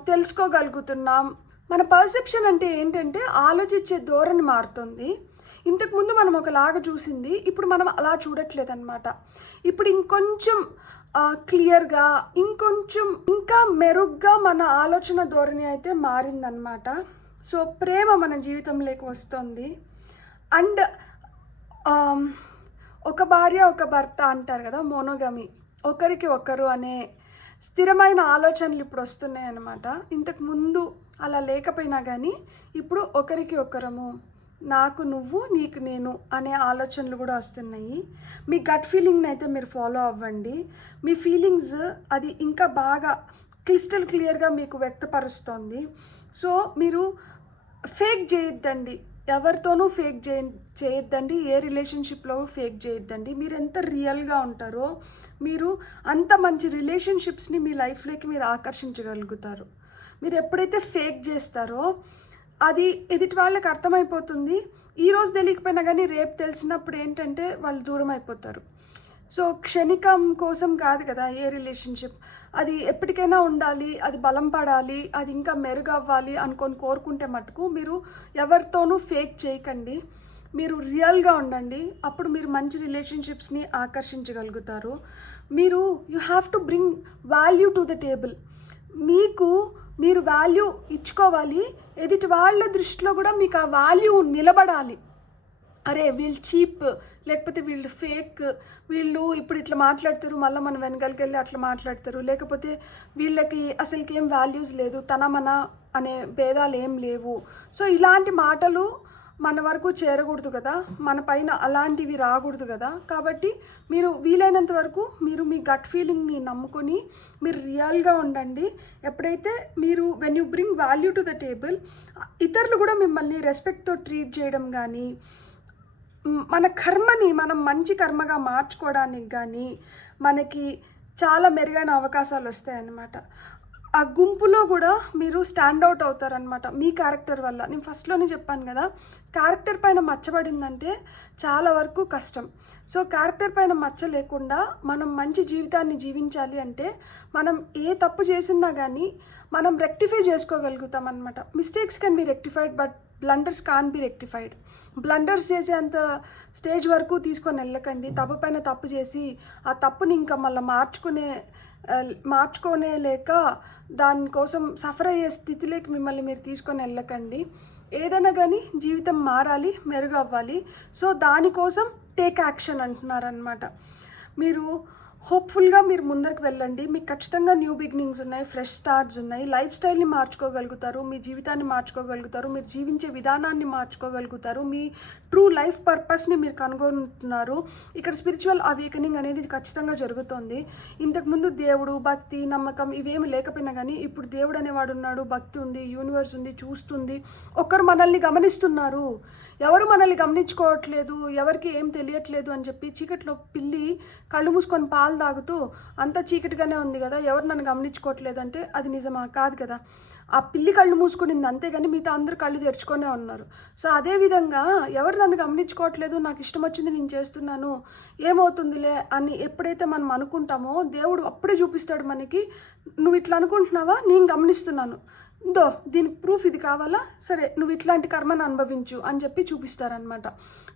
తెలుసుకోగలుగుతున్నాం. మన పర్సెప్షన్ అంటే ఏంటంటే ఆలోచించే ధోరణి మారుతుంది. ఇంతకుముందు మనం ఒకలాగా చూసింది ఇప్పుడు మనం అలా చూడట్లేదు అనమాట. ఇప్పుడు ఇంకొంచెం క్లియర్గా, ఇంకా మెరుగ్గా మన ఆలోచన ధోరణి అయితే మారిందనమాట. సో ప్రేమ మన జీవితంలోకి వస్తుంది. అండ్ ఒక భార్య ఒక భర్త అంటారు కదా, మోనోగమి, ఒకరికి ఒకరు అనే స్థిరమైన ఆలోచనలు ఇప్పుడు వస్తున్నాయి అన్నమాట. ఇంతకుముందు అలా లేకపోయినా కానీ ఇప్పుడు ఒకరికి ఒకరము, నాకు నువ్వు నీకు నేను అనే ఆలోచనలు కూడా వస్తున్నాయి. మీ గట్ ఫీలింగ్ని అయితే మీరు ఫాలో అవ్వండి. మీ ఫీలింగ్స్ అది ఇంకా బాగా క్రిస్టల్ క్లియర్గా మీకు వ్యక్తపరుస్తుంది. సో మీరు ఫేక్ చేయొద్దండి, ఎవరితోనూ ఫేక్ చేయొద్దండి, ఏ రిలేషన్షిప్లో ఫేక్ చేయొద్దండి. మీరు ఎంత రియల్గా ఉంటారో మీరు అంత మంచి రిలేషన్షిప్స్ని మీ లైఫ్లోకి మీరు ఆకర్షించగలుగుతారు. మీరు ఎప్పుడైతే ఫేక్ చేస్తారో అది ఎదుటి వాళ్ళకి అర్థమైపోతుంది. ఈరోజు తెలియకపోయినా కానీ రేపు తెలిసినప్పుడు ఏంటంటే వాళ్ళు దూరం అయిపోతారు. సో క్షణికం కోసం కాదు కదా ఏ రిలేషన్షిప్, అది ఎప్పటికైనా ఉండాలి, అది బలం పడాలి, అది ఇంకా మెరుగవ్వాలి అనుకొని కోరుకుంటే మటుకు మీరు ఎవరితోనూ ఫేక్ చేయకండి, మీరు రియల్గా ఉండండి. అప్పుడు మీరు మంచి రిలేషన్షిప్స్ని ఆకర్షించగలుగుతారు. You have to bring value to the table. మీరు వాల్యూ ఇచ్చుకోవాలి, ఎదుటి వాళ్ళ దృష్టిలో కూడా మీకు ఆ వాల్యూ నిలబడాలి. అరే వీళ్ళు చీప్, లేకపోతే వీళ్ళు ఫేక్, వీళ్ళు ఇప్పుడు ఇట్లా మాట్లాడతారు, మళ్ళీ మనం వెనకాలకి వెళ్ళి అట్లా మాట్లాడతారు, లేకపోతే వీళ్ళకి అసలుకి ఏం వాల్యూస్ లేదు, తన మన అనే భేదాలు ఏం లేవు. సో ఇలాంటి మాటలు మన వరకు చేరకూడదు కదా, మన పైన అలాంటివి రాకూడదు కదా. కాబట్టి మీరు వీలైనంత వరకు మీరు మీ గట్ ఫీలింగ్ని నమ్ముకొని మీరు రియల్గా ఉండండి. ఎప్పుడైతే మీరు when you bring value to the table, ఇతరులు కూడా మిమ్మల్ని రెస్పెక్ట్తో ట్రీట్ చేయడం కానీ, మన కర్మని మనం మంచి కర్మగా మార్చుకోవడానికి కానీ మనకి చాలా మెరుగైన అవకాశాలు వస్తాయన్నమాట. ఆ గుంపులో కూడా మీరు స్టాండ్ అవుట్ అవుతారనమాట మీ క్యారెక్టర్ వల్ల. నేను ఫస్ట్లోనే చెప్పాను కదా, క్యారెక్టర్ పైన మచ్చబడిందంటే చాలా వరకు కష్టం. సో క్యారెక్టర్ పైన మచ్చ లేకుండా మనం మంచి జీవితాన్ని జీవించాలి అంటే మనం ఏ తప్పు చేసినా కానీ మనం రెక్టిఫై చేసుకోగలుగుతాం అనమాట. Mistakes can be rectified, but blunders can be rectified. Blunders చేసే అంత స్టేజ్ వరకు తీసుకొని వెళ్ళకండి. తప్పు పైన తప్పు చేసి ఆ తప్పుని ఇంకా మళ్ళీ మార్చుకోనే లేక దానికోసం సఫర్ అయ్యే స్థితిలోకి మిమ్మల్ని మీరు తీసుకొని వెళ్ళకండి. ఏదైనా కానీ జీవితం మారాలి, మెరుగు అవ్వాలి. సో దానికోసం టేక్ యాక్షన్ అంటున్నారనమాట. మీరు హోప్ఫుల్గా మీరు ముందరికి వెళ్ళండి. మీకు ఖచ్చితంగా న్యూ బిగినింగ్స్ ఉన్నాయి, ఫ్రెష్ స్టార్ట్స్ ఉన్నాయి. లైఫ్ స్టైల్ని మార్చుకోగలుగుతారు, మీ జీవితాన్ని మార్చుకోగలుగుతారు, మీరు జీవించే విధానాన్ని మార్చుకోగలుగుతారు, మీ ట్రూ లైఫ్ పర్పస్ని మీరు కనుగొంటున్నారు. ఇక్కడ స్పిరిచువల్ అవేకనింగ్ అనేది ఖచ్చితంగా జరుగుతుంది. ఇంతకుముందు దేవుడు, భక్తి, నమ్మకం ఇవేమి లేకపోయినా కానీ ఇప్పుడు దేవుడు అనేవాడు ఉన్నాడు, భక్తి ఉంది, యూనివర్స్ ఉంది, చూస్తుంది. ఒకరు మనల్ని గమనిస్తున్నారు. ఎవరు మనల్ని గమనించుకోవట్లేదు, ఎవరికి ఏం తెలియట్లేదు అని చెప్పి చీకట్లో పిల్లి కళ్ళు మూసుకొని పాలు తాగుతూ అంత చీకటిగానే ఉంది కదా, ఎవరు నన్ను గమనించుకోవట్లేదు అంటే అది నిజమా? కాదు కదా. ఆ పిల్లి కళ్ళు మూసుకునింది అంతేగాని మిగతా అందరూ కళ్ళు తెరుచుకొనే ఉన్నారు. సో అదేవిధంగా ఎవరు నన్ను గమనించుకోవట్లేదు, నాకు ఇష్టం వచ్చింది నేను చేస్తున్నాను, ఏమవుతుందిలే అని ఎప్పుడైతే మనం అనుకుంటామో దేవుడు అప్పుడే చూపిస్తాడు మనకి, నువ్వు ఇట్లా అనుకుంటున్నావా, నేను గమనిస్తున్నాను, దో దీనికి ప్రూఫ్ ఇది కావాలా, సరే నువ్వు ఇట్లాంటి కర్మను అనుభవించు అని చెప్పి చూపిస్తారనమాట.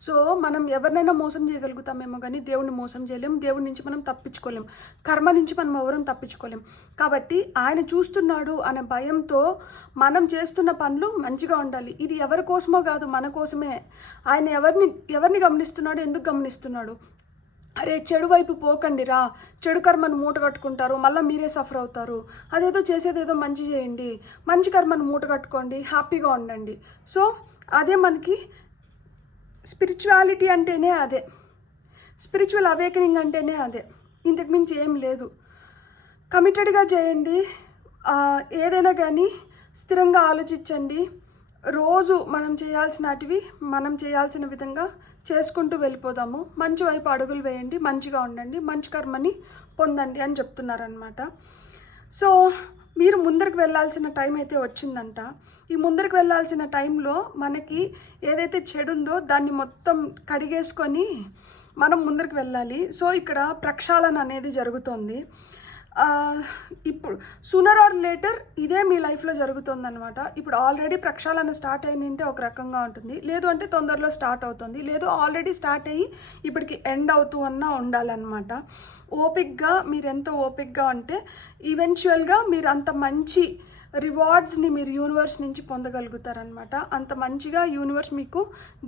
సో మనం ఎవరినైనా మోసం చేయగలుగుతామేమో కానీ దేవుడిని మోసం చేయలేం, దేవుడి నుంచి మనం తప్పించుకోలేం, కర్మ నుంచి మనం ఎవరం తప్పించుకోలేం. కాబట్టి ఆయన చూస్తున్నాడు అనే భయంతో మనం చేస్తున్న పనులు మంచిగా ఉండాలి. ఇది ఎవరి కోసమో కాదు, మన కోసమే. ఆయన ఎవరిని గమనిస్తున్నాడు, ఎందుకు గమనిస్తున్నాడు? అరే చెడు వైపు పోకండిరా, చెడు కర్మను మూట కట్టుకుంటారు, మళ్ళీ మీరే సఫర్ అవుతారు. అదేదో చేసేదేదో మంచి చేయండి, మంచి కర్మను మూట కట్టుకోండి, హ్యాపీగా ఉండండి. సో అదే మనకి స్పిరిచువాలిటీ అంటేనే అదే, స్పిరిచువల్ అవేకనింగ్ అంటేనే అదే, ఇంతకు మించి ఏం లేదు. కమిటెడ్గా చేయండి, ఏదైనా కానీ స్థిరంగా ఆలోచించండి. రోజు మనం చేయాల్సినటివి మనం చేయాల్సిన విధంగా చేసుకుంటూ వెళ్ళిపోదాము. మంచి వైపు అడుగులు వేయండి, మంచిగా ఉండండి, మంచి కర్మని పొందండి అని చెప్తున్నారనమాట. సో మీరు ముందరికి వెళ్ళాల్సిన టైం అయితే వచ్చిందంట. ఈ ముందరికి వెళ్ళాల్సిన టైంలో మనకి ఏదైతే చెడు ఉందో దాన్ని మొత్తం కడిగేసుకొని మనం ముందరికి వెళ్ళాలి. సో ఇక్కడ ప్రక్షాళన అనేది జరుగుతుంది. ఇప్పుడు సూనర్ ఆర్ లేటర్ ఇదే మీ లైఫ్లో జరుగుతుందన్నమాట. ఇప్పుడు ఆల్రెడీ ప్రక్షాళన స్టార్ట్ అయిందంటే ఒక రకంగా ఉంటుంది, లేదు అంటే తొందరలో స్టార్ట్ అవుతుంది, లేదు ఆల్రెడీ స్టార్ట్ అయ్యి ఇప్పటికి ఎండ్ అవుతూ అన్నా ఉండాలన్నమాట. ఓపిక్గా మీరు ఎంత ఓపిక్గా అంటే ఈవెన్చువల్గా మీరు అంత మంచి రివార్డ్స్ని మీరు యూనివర్స్ నుంచి పొందగలుగుతారనమాట. అంత మంచిగా యూనివర్స్ మీకు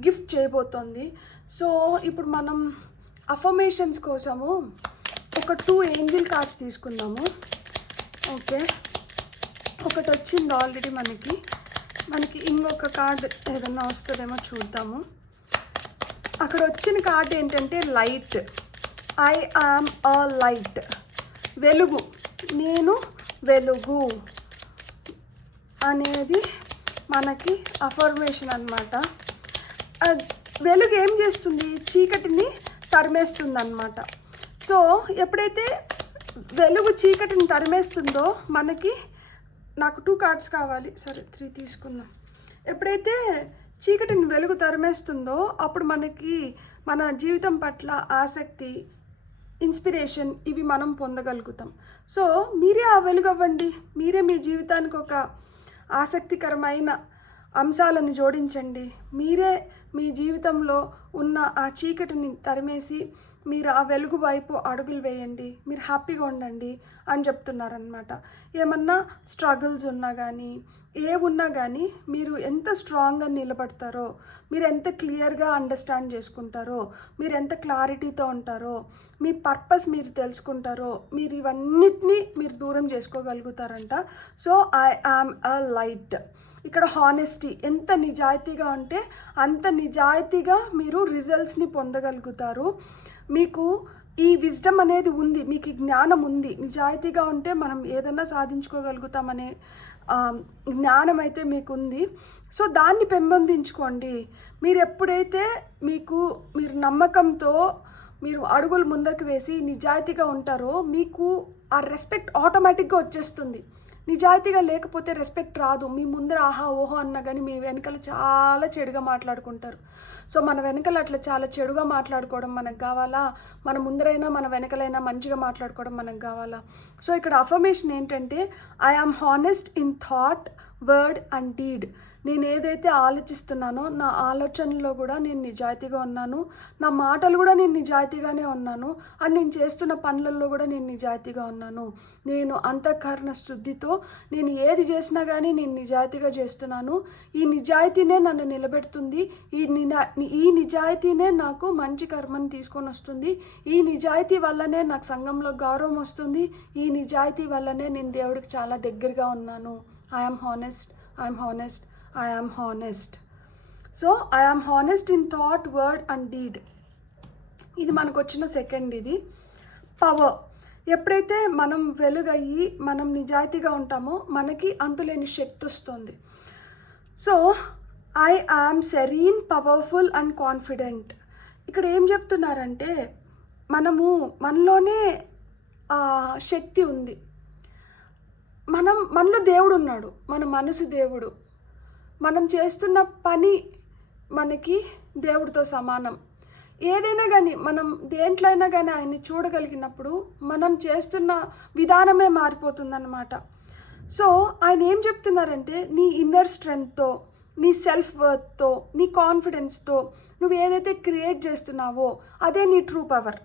గిఫ్ట్ చేయబోతోంది. సో ఇప్పుడు మనం అఫర్మేషన్స్ కోసము ఒక 2 ఏంజిల్ కార్డ్స్ తీసుకుందాము. ఓకే, ఒకటి వచ్చింది ఆల్రెడీ మనకి ఇంకొక కార్డ్ ఏదన్నా వస్తుందేమో చూద్దాము. అక్కడ వచ్చిన కార్డ్ ఏంటంటే light. I am a light, వెలుగు, నేను వెలుగు అనేది మనకి అఫర్మేషన్ అన్నమాట. వెలుగు ఏం చేస్తుంది? చీకటిని తరిమేస్తుంది అన్నమాట. సో ఎప్పుడైతే వెలుగు చీకటిని తరిమేస్తుందో నాకు 2 కార్డ్స్ కావాలి, సరే 3 తీసుకుందాం. ఎప్పుడైతే చీకటిని వెలుగు తరిమేస్తుందో అప్పుడు మనకి మన జీవితం పట్ల ఆసక్తి, ఇన్స్పిరేషన్ ఇవి మనం పొందగలుగుతాం. సో మీరే ఆ వెలుగు అవ్వండి, మీరే మీ జీవితానికి ఒక ఆసక్తికరమైన అంశాలను జోడించండి. మీరే మీ జీవితంలో ఉన్న ఆ చీకటిని తరిమేసి మీరు ఆ వెలుగు వైపు అడుగులు వేయండి, మీరు హ్యాపీగా ఉండండి అని చెప్తున్నారనమాట. ఏమన్నా స్ట్రగుల్స్ ఉన్నా కానీ ఉన్నా కానీ మీరు ఎంత స్ట్రాంగ్గా నిలబడతారో, మీరు ఎంత క్లియర్గా అండర్స్టాండ్ చేసుకుంటారో, మీరు ఎంత క్లారిటీతో ఉంటారో, మీ పర్పస్ మీరు తెలుసుకుంటారో, మీరు ఇవన్నిటినీ మీరు దూరం చేసుకోగలుగుతారంట. So I am a light. ఇక్కడ హానెస్టీ, ఎంత నిజాయితీగా ఉంటే అంత నిజాయితీగా మీరు రిజల్ట్స్ని పొందగలుగుతారు. మీకు ఈ విజ్డమ్ అనేది ఉంది, మీకు జ్ఞానం ఉంది. నిజాయితీగా ఉంటే మనం ఏదైనా సాధించుకోగలుగుతామనే జ్ఞానం అయితే మీకు ఉంది. సో దాన్ని పెంపొందించుకోండి. మీరు ఎప్పుడైతే మీరు నమ్మకంతో మీరు అడుగులు ముందుకు వేసి నిజాయితీగా ఉంటారో మీకు ఆ రెస్పెక్ట్ ఆటోమేటిక్గా వచ్చేస్తుంది. నిజాయితీగా లేకపోతే రెస్పెక్ట్ రాదు. మీ ముందర ఆహా ఓహో అన్నా కానీ మీ వెనకాల చాలా చెడుగా మాట్లాడుకుంటారు. సో మన వెనకాల అట్లా చాలా చెడుగా మాట్లాడుకోవడం మనకు కావాలా? మన ముందరైనా మన వెనకలైనా మంచిగా మాట్లాడుకోవడం మనకు కావాలా? సో ఇక్కడ అఫర్మేషన్ ఏంటంటే I am honest in thought, word and deed. నేను ఏదైతే ఆలోచిస్తున్నానో నా ఆలోచనలో కూడా నేను నిజాయితీగా ఉన్నాను, నా మాటలు కూడా నేను నిజాయితీగానే ఉన్నాను, అండ్ నేను చేస్తున్న పనులలో కూడా నేను నిజాయితీగా ఉన్నాను. నేను అంతఃకరణ శుద్ధితో నేను ఏది చేసినా కానీ నేను నిజాయితీగా చేస్తున్నాను. ఈ నిజాయితీనే నన్ను నిలబెడుతుంది. ఈ నిజాయితీనే నాకు మంచి కర్మను తీసుకొని వస్తుంది. ఈ నిజాయితీ వల్లనే నాకు సంఘంలో గౌరవం వస్తుంది. ఈ నిజాయితీ వల్లనే నేను దేవుడికి చాలా దగ్గరగా ఉన్నాను. I am honest, I am honest, I am honest. So I am honest in thought, word and deed. ఇది మనకు వచ్చిన సెకండ్. ఇది పవర్. ఎప్పుడైతే మనం వెలుగయ్యి మనం నిజాయితీగా ఉంటామో మనకి అంతులేని శక్తి వస్తుంది. So I yam serene, powerful and confident. ఇక్కడ ఏం చెప్తున్నారంటే మనలోనే శక్తి ఉంది. మనలో దేవుడు ఉన్నాడు, మన మనసు దేవుడు. మనం చేస్తున్న పని మనకి దేవుడితో సమానం. ఏదైనా కానీ మనం దేంట్లో అయినా కానీ ఆయన్ని చూడగలిగినప్పుడు మనం చేస్తున్న విధానమే మారిపోతుందన్నమాట. సో ఆయన ఏం చెప్తున్నారంటే నీ ఇన్నర్ స్ట్రెంగ్త్తో, నీ సెల్ఫ్ వర్త్తో, నీ కాన్ఫిడెన్స్తో నువ్వు ఏదైతే క్రియేట్ చేస్తున్నావో అదే నీ ట్రూ పవర్.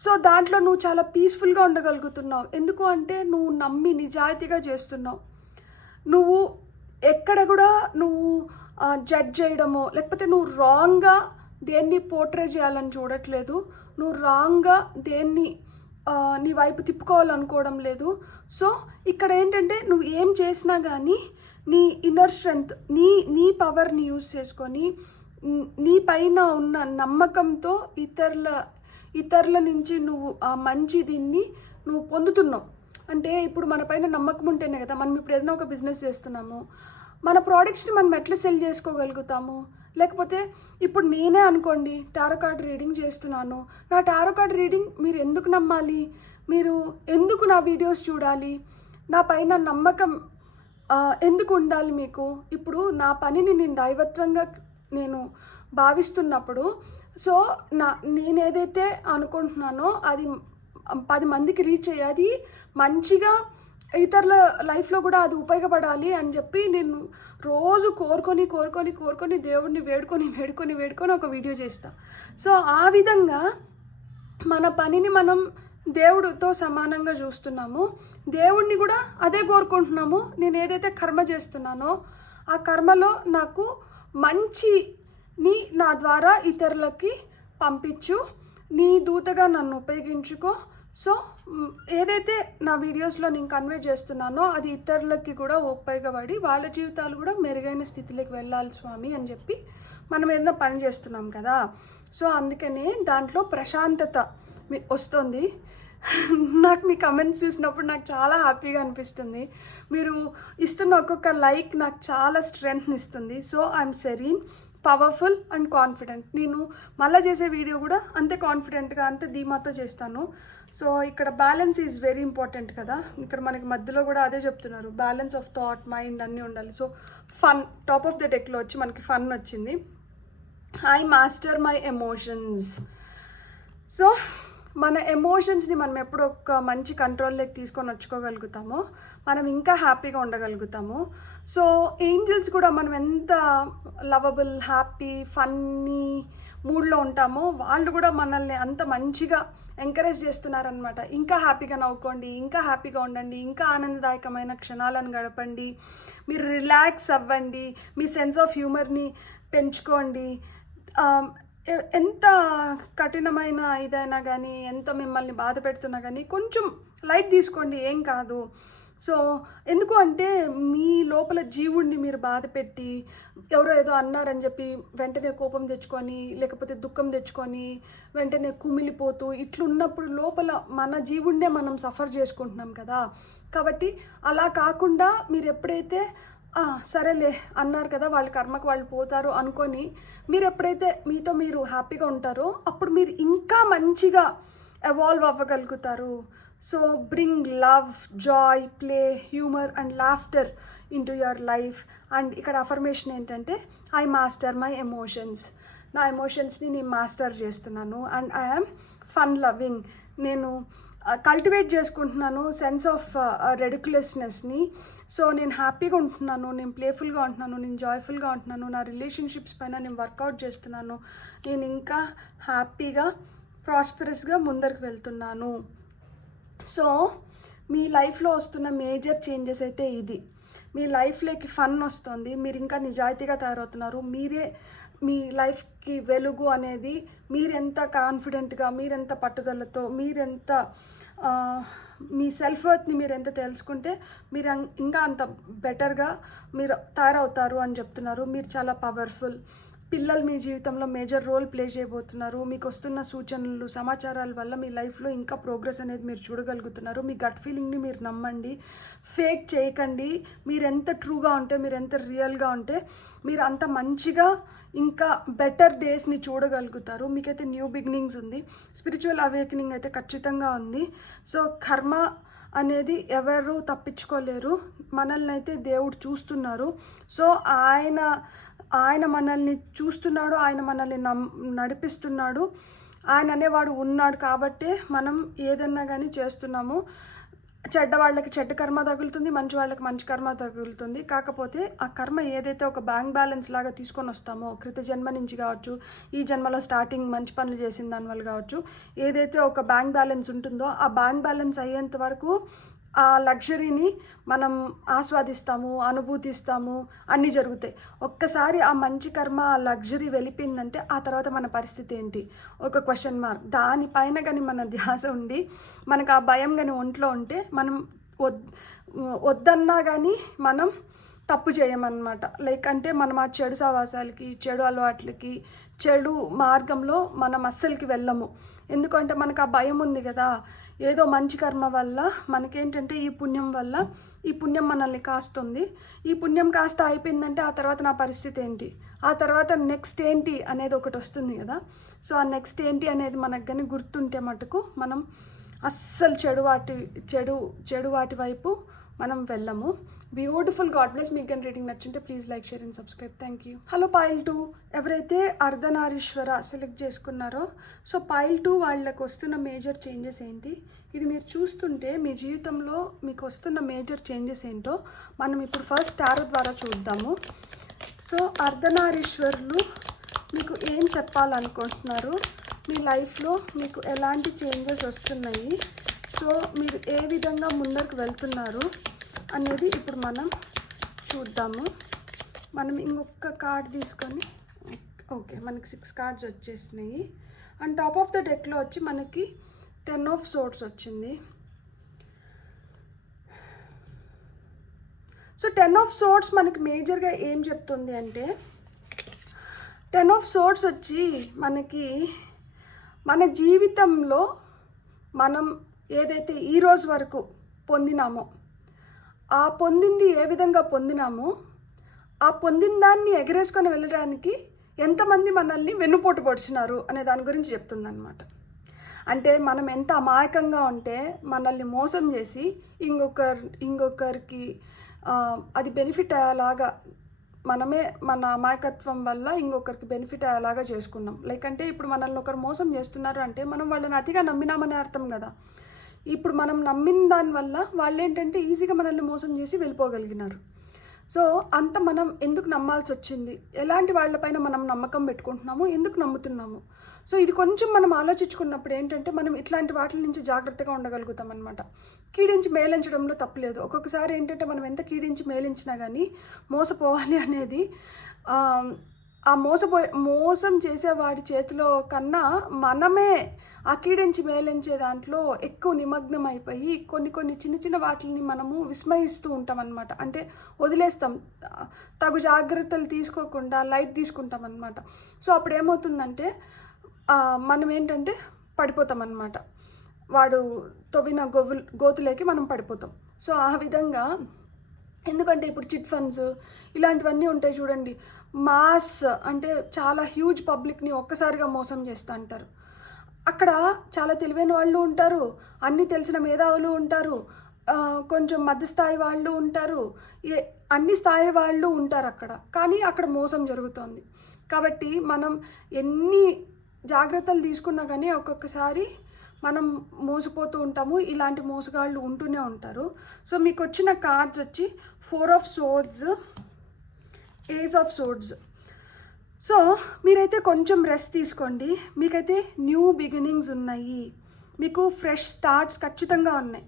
సో దాంట్లో నువ్వు చాలా పీస్ఫుల్గా ఉండగలుగుతున్నావు. ఎందుకు అంటే నువ్వు నమ్మి నిజాయితీగా చేస్తున్నావు. నువ్వు ఎక్కడ కూడా నువ్వు జడ్జ్ చేయడమో లేకపోతే నువ్వు రాంగ్గా దేన్ని పోర్ట్రే చేయాలని చూడట్లేదు. నువ్వు రాంగ్గా దేన్ని నీ వైపు తిప్పుకోవాలనుకోవడం లేదు. సో ఇక్కడ ఏంటంటే నువ్వు ఏం చేసినా కానీ నీ ఇన్నర్ స్ట్రెంగ్త్, నీ పవర్ని యూజ్ చేసుకొని నీ పైన ఉన్న నమ్మకంతో ఇతరుల నుంచి నువ్వు ఆ మంచి దీన్ని నువ్వు పొందుతున్నావు. అంటే ఇప్పుడు మన పైన నమ్మకం ఉంటేనే కదా మనం ఇప్పుడు ఏదైనా ఒక బిజినెస్ చేస్తున్నాము, మన ప్రోడక్ట్స్ని మనం ఎట్లా సెల్ చేసుకోగలుగుతాము. లేకపోతే ఇప్పుడు నేనే అనుకోండి టారో కార్డ్ రీడింగ్ చేస్తున్నాను. నా టారో కార్డ్ రీడింగ్ మీరు ఎందుకు నమ్మాలి? మీరు ఎందుకు నా వీడియోస్ చూడాలి? నా పైన నమ్మకం ఎందుకు ఉండాలి మీకు? ఇప్పుడు నా పనిని నేను దైవత్వంగా నేను భావిస్తున్నప్పుడు సో నేనేదైతే అనుకుంటున్నానో అది 10 మందికి రీచ్ అయ్యేది మంచిగా ఇతరుల లైఫ్లో కూడా అది ఉపయోగపడాలి అని చెప్పి నేను రోజు కోరుకొని దేవుడిని వేడుకొని ఒక వీడియో చేస్తా. సో ఆ విధంగా మన పనిని మనం దేవుడితో సమానంగా చూస్తున్నాము, దేవుడిని కూడా అదే కోరుకుంటున్నాము. నేను ఏదైతే కర్మ చేస్తున్నానో ఆ కర్మలో నాకు మంచిని నా ద్వారా ఇతరులకి పంపించు, నీ దూతగా నన్ను ఉపయోగించుకో. సో ఏదైతే నా వీడియోస్లో నేను కన్వే చేస్తున్నానో అది ఇతరులకి కూడా ఉపయోగపడి వాళ్ళ జీవితాలు కూడా మెరుగైన స్థితిలోకి వెళ్ళాలి స్వామి అని చెప్పి మనం ఏదైనా పని చేస్తున్నాం కదా. సో అందుకనే దాంట్లో ప్రశాంతత వస్తుంది. నాకు మీ కమెంట్స్ చూసినప్పుడు నాకు చాలా హ్యాపీగా అనిపిస్తుంది. మీరు ఇస్తున్న ఒక్కొక్క లైక్ నాకు చాలా స్ట్రెంగ్త్ని ఇస్తుంది. So I'm serene, powerful and confident. నేను మళ్ళీ చేసే వీడియో కూడా అంతే కాన్ఫిడెంట్గా అంతే ధీమాతో చేస్తాను. సో ఇక్కడ బ్యాలెన్స్ ఈజ్ వెరీ ఇంపార్టెంట్ కదా. ఇక్కడ మనకి మధ్యలో కూడా అదే చెప్తున్నారు, బ్యాలెన్స్ ఆఫ్ థాట్, మైండ్ అన్నీ ఉండాలి. So fun top of the డెక్లో వచ్చి మనకి ఫన్ వచ్చింది. I master my emotions. So మన ఎమోషన్స్ని మనం ఎప్పుడు ఒక మంచి కంట్రోల్లోకి తీసుకొని వచ్చుకోగలుగుతామో మనం ఇంకా హ్యాపీగా ఉండగలుగుతాము. సో ఏంజల్స్ కూడా మనం ఎంత లవబుల్, హ్యాపీ, ఫన్నీ మూడ్లో ఉంటామో వాళ్ళు కూడా మనల్ని అంత మంచిగా ఎంకరేజ్ చేస్తున్నారనమాట. ఇంకా హ్యాపీగా నవ్వుకోండి, ఇంకా హ్యాపీగా ఉండండి, ఇంకా ఆనందదాయకమైన క్షణాలను గడపండి, మీరు రిలాక్స్ అవ్వండి, మీ సెన్స్ ఆఫ్ హ్యూమర్ని పెంచుకోండి. ఎంత కఠినమైన ఇదైనా కానీ, ఎంత మిమ్మల్ని బాధ పెడుతున్నా కానీ కొంచెం లైట్ తీసుకోండి, ఏం కాదు. సో ఎందుకు అంటే మీ లోపల జీవుడిని మీరు బాధ పెట్టి ఎవరో ఏదో అన్నారని చెప్పి వెంటనే కోపం తెచ్చుకొని, లేకపోతే దుఃఖం తెచ్చుకొని వెంటనే కుమిలిపోతూ ఇట్లున్నప్పుడు లోపల మన జీవుడినే మనం సఫర్ చేసుకుంటున్నాం కదా. కాబట్టి అలా కాకుండా మీరు ఎప్పుడైతే సరేలే అన్నారు కదా, వాళ్ళ కర్మకు వాళ్ళు పోతారు అనుకొని మీరు ఎప్పుడైతే మీతో మీరు హ్యాపీగా ఉంటారో అప్పుడు మీరు ఇంకా మంచిగా ఎవాల్వ్ అవ్వగలుగుతారు. So bring love, joy, play, humour and laughter into your life. And ఇక్కడ అఫర్మేషన్ ఏంటంటే ఐ మాస్టర్ మై ఎమోషన్స్. నా ఎమోషన్స్ని నేను మాస్టర్ చేస్తున్నాను. And I am fun loving. నేను కల్టివేట్ చేసుకుంటున్నాను సెన్స్ ఆఫ్ రెడిక్యులస్నెస్ని. సో నేను హ్యాపీగా ఉంటున్నాను, నేను ప్లేఫుల్గా ఉంటున్నాను, నేను జాయ్ఫుల్గా ఉంటున్నాను, నా రిలేషన్షిప్స్ పైన నేను వర్కౌట్ చేస్తున్నాను, నేను ఇంకా హ్యాపీగా ప్రాస్పరస్గా ముందరికి వెళ్తున్నాను. సో మీ లైఫ్లో వస్తున్న మేజర్ చేంజెస్ అయితే ఇది. మీ లైఫ్లోకి ఫన్ వస్తుంది, మీరు ఇంకా నిజాయితీగా తయారవుతున్నారు, మీరే మీ లైఫ్కి వెలుగు అనేది మీరెంత కాన్ఫిడెంట్గా, మీరెంత పట్టుదలతో, మీరెంత మీ సెల్ఫ్ వర్త్ని మీరు ఎంత తెలుసుకుంటే మీరు ఇంకా అంత బెటర్గా మీరు తయారవుతారు అని చెప్తున్నారు. మీరు చాలా పవర్ఫుల్. పిల్లలు మీ జీవితంలో మేజర్ రోల్ ప్లే చేయబోతున్నారు. మీకు వస్తున్న సూచనలు, సమాచారాల వల్ల మీ లైఫ్లో ఇంకా ప్రోగ్రెస్ అనేది మీరు చూడగలుగుతున్నారు. మీ గట్ ఫీలింగ్ని మీరు నమ్మండి, ఫేక్ చేయకండి. మీరు ఎంత ట్రూగా ఉంటే, మీరు ఎంత రియల్గా ఉంటే మీరు అంత మంచిగా ఇంకా బెటర్ డేస్ని చూడగలుగుతారు. మీకైతే న్యూ బిగినింగ్స్ ఉంది, స్పిరిచువల్ అవేకనింగ్ అయితే ఖచ్చితంగా ఉంది. సో కర్మ అనేది ఎవరు తప్పించుకోలేరు, మనల్ని అయితే దేవుడు చూస్తున్నారు. సో ఆయన మనల్ని చూస్తున్నాడు, ఆయన మనల్ని నడిపిస్తున్నాడు, ఆయన అనేవాడు ఉన్నాడు. కాబట్టే మనం ఏదన్నా కానీ చేస్తున్నాము. చెడ్డ వాళ్ళకి చెడ్డ కర్మ తగులుతుంది, మంచి వాళ్ళకి మంచి కర్మ తగులుతుంది. కాకపోతే ఆ కర్మ ఏదైతే ఒక బ్యాంక్ బ్యాలెన్స్ లాగా తీసుకొని వస్తామో, కృత జన్మ నుంచి కావచ్చు, ఈ జన్మలో స్టార్టింగ్ మంచి పనులు చేసిన దానివల్ల కావచ్చు, ఏదైతే ఒక బ్యాంక్ బ్యాలెన్స్ ఉంటుందో ఆ బ్యాంక్ బ్యాలెన్స్ అయ్యేంత వరకు ఆ లగ్జరీని మనం ఆస్వాదిస్తాము, అనుభూతిస్తాము, అన్నీ జరుగుతాయి. ఒక్కసారి ఆ మంచి కర్మ, ఆ లగ్జరీ వెళ్ళిపోయిందంటే ఆ తర్వాత మన పరిస్థితి ఏంటి, ఒక క్వశ్చన్ మార్క్. దానిపైన కానీ మన ధ్యాస ఉండి మనకు ఆ భయం కానీ ఒంట్లో ఉంటే మనం వద్దన్నా కానీ మనం తప్పు చేయమన్నమాట. లైక్ అంటే మనం ఆ చెడు సహవాసాలకి, చెడు అలవాట్లకి, చెడు మార్గంలో మనం అస్సలకి వెళ్ళము. ఎందుకంటే మనకు ఆ భయం ఉంది కదా. ఏదో మంచి కర్మ వల్ల మనకేంటంటే ఈ పుణ్యం వల్ల, ఈ పుణ్యం మనల్ని కాస్తుంది, ఈ పుణ్యం కాస్త అయిపోయిందంటే ఆ తర్వాత నా పరిస్థితి ఏంటి, ఆ తర్వాత నెక్స్ట్ ఏంటి అనేది ఒకటి వస్తుంది కదా. సో ఆ నెక్స్ట్ ఏంటి అనేది మనకు కానీ గుర్తుంటే మటుకు మనం అస్సలు చెడు వాటి వైపు మనం వెళ్ళము. బ్యూటిఫుల్. God bless. మీకు కానీ రీడింగ్ నచ్చింటే please like, share and subscribe. Thank you. Hello pile 2 ఎవరైతే అర్ధనారీశ్వర సెలెక్ట్ చేసుకున్నారో, సో పైల్ 2 వాళ్ళకి వస్తున్న మేజర్ చేంజెస్ ఏంటి, ఇది మీరు చూస్తుంటే మీ జీవితంలో మీకు వస్తున్న మేజర్ చేంజెస్ ఏంటో మనం ఇప్పుడు ఫస్ట్ టారో ద్వారా చూద్దాము. సో అర్ధనారీశ్వరులు మీకు ఏం చెప్పాలనుకుంటున్నారు, మీ లైఫ్లో మీకు ఎలాంటి చేంజెస్ వస్తున్నాయి, సో మీరు ఏ విధంగా ముందరకు వెళ్తున్నారు అనేది ఇప్పుడు మనం చూద్దాము. మనం ఇంకొక కార్డ్ తీసుకొని, ఓకే మనకి 6 కార్డ్స్ వచ్చేసినాయి. అండ్ టాప్ ఆఫ్ ద డెక్లో వచ్చి మనకి 10 ఆఫ్ సోర్డ్స్ వచ్చింది. సో 10 ఆఫ్ సోర్డ్స్ మనకి మేజర్గా ఏం చెప్తుంది అంటే, 10 ఆఫ్ సోర్డ్స్ వచ్చి మనకి మన జీవితంలో మనం ఏదైతే ఈరోజు వరకు పొందినామో, ఆ పొందింది ఏ విధంగా పొందినామో, ఆ పొందిన దాన్ని ఎగరేసుకొని వెళ్ళడానికి ఎంతమంది మనల్ని వెన్నుపోటు పొడిచినారు అనే దాని గురించి చెప్తుందన్నమాట. అంటే మనం ఎంత అమాయకంగా ఉంటే మనల్ని మోసం చేసి ఇంకొకరికి అది బెనిఫిట్ అయ్యేలాగా మనమే మన అమాయకత్వం వల్ల ఇంకొకరికి బెనిఫిట్ అయ్యేలాగా చేసుకున్నాం. లైక్ అంటే ఇప్పుడు మనల్ని ఒకరు మోసం చేస్తున్నారు అంటే మనం వాళ్ళని అతిగా నమ్మినామనే అర్థం కదా. ఇప్పుడు మనం నమ్మిన దానివల్ల వాళ్ళు ఏంటంటే ఈజీగా మనల్ని మోసం చేసి వెళ్ళిపోగలిగినారు. సో అంత మనం ఎందుకు నమ్మాల్సి వచ్చింది, ఎలాంటి వాళ్ళపైన మనం నమ్మకం పెట్టుకుంటున్నాము, ఎందుకు నమ్ముతున్నాము. సో ఇది కొంచెం మనం ఆలోచించుకున్నప్పుడు ఏంటంటే మనం ఇట్లాంటి వాటి నుంచి జాగ్రత్తగా ఉండగలుగుతాం అనమాట. కీడించి మేలించడంలో తప్పులేదు. ఒక్కొక్కసారి ఏంటంటే మనం ఎంత కీడించి మేలించినా కానీ మోసపోవాలి అనేది ఆ మోసం చేసేవాడి చేతిలో కన్నా మనమే ఆ కీడించి మేలించే దాంట్లో ఎక్కువ నిమగ్నం అయిపోయి కొన్ని చిన్న చిన్న వాటిని మనము విస్మయిస్తూ ఉంటాం అనమాట. అంటే వదిలేస్తాం, తగు జాగ్రత్తలు తీసుకోకుండా లైట్ తీసుకుంటాం అనమాట. సో అప్పుడు ఏమవుతుందంటే మనం ఏంటంటే పడిపోతాం అన్నమాట. వాడు తవ్విన గోతులేకి మనం పడిపోతాం. సో ఆ విధంగా, ఎందుకంటే ఇప్పుడు చిట్ ఫండ్స్ ఇలాంటివన్నీ ఉంటాయి చూడండి. మాస్ అంటే చాలా హ్యూజ్ పబ్లిక్ని ఒక్కసారిగా మోసం చేస్తూ అంటారు. అక్కడ చాలా తెలివైన వాళ్ళు ఉంటారు, అన్నీ తెలిసిన మేధావులు ఉంటారు, కొంచెం మధ్యస్థాయి వాళ్ళు ఉంటారు, అన్ని స్థాయి వాళ్ళు ఉంటారు అక్కడ. కానీ అక్కడ మోసం జరుగుతోంది. కాబట్టి మనం ఎన్ని జాగ్రత్తలు తీసుకున్నా కానీ ఒక్కొక్కసారి మనం మోసపోతూ ఉంటాము. ఇలాంటి మోసగాళ్ళు ఉంటూనే ఉంటారు. సో మీకు వచ్చిన కార్డ్స్ వచ్చి 4 of swords, ace of swords. So మీరైతే కొంచెం రెస్ట్ తీసుకోండి. మీకైతే న్యూ బిగినింగ్స్ ఉన్నాయి, మీకు ఫ్రెష్ స్టార్ట్స్ ఖచ్చితంగా ఉన్నాయి.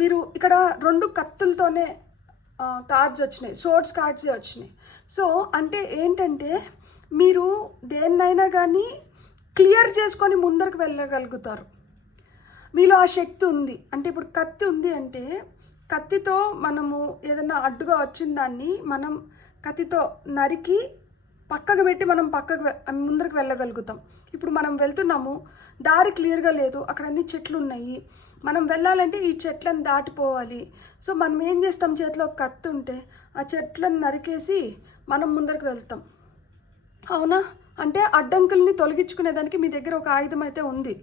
మీరు ఇక్కడ 2 కత్తులతోనే కార్డ్స్ వచ్చినాయి, సోర్డ్స్ కార్డ్సే వచ్చినాయి. సో అంటే ఏంటంటే మీరు దేన్నైనా కానీ క్లియర్ చేసుకొని ముందరకు వెళ్ళగలుగుతారు. మీలో ఆ శక్తి ఉంది. అంటే ఇప్పుడు కత్తి ఉంది అంటే కత్తితో మనము ఏదైనా అడ్డుగా వచ్చిన దాన్ని మనం కత్తితో నరికి పక్కకు పెట్టి మనం ముందరకు వెళ్ళగలుగుతాం. ఇప్పుడు మనం వెళ్తున్నాము, దారి క్లియర్గా లేదు, అక్కడ అన్ని చెట్లు ఉన్నాయి, మనం వెళ్ళాలంటే ఈ చెట్లను దాటిపోవాలి. సో మనం ఏం చేస్తాం, చేతిలో కత్తి ఉంటే ఆ చెట్లను నరికేసి మనం ముందరకు వెళ్తాం. అవునా? అంటే అడ్డంకుల్ని తొలగించుకునేదానికి మీ దగ్గర ఒక ఆయుధం అయితే ఉంది.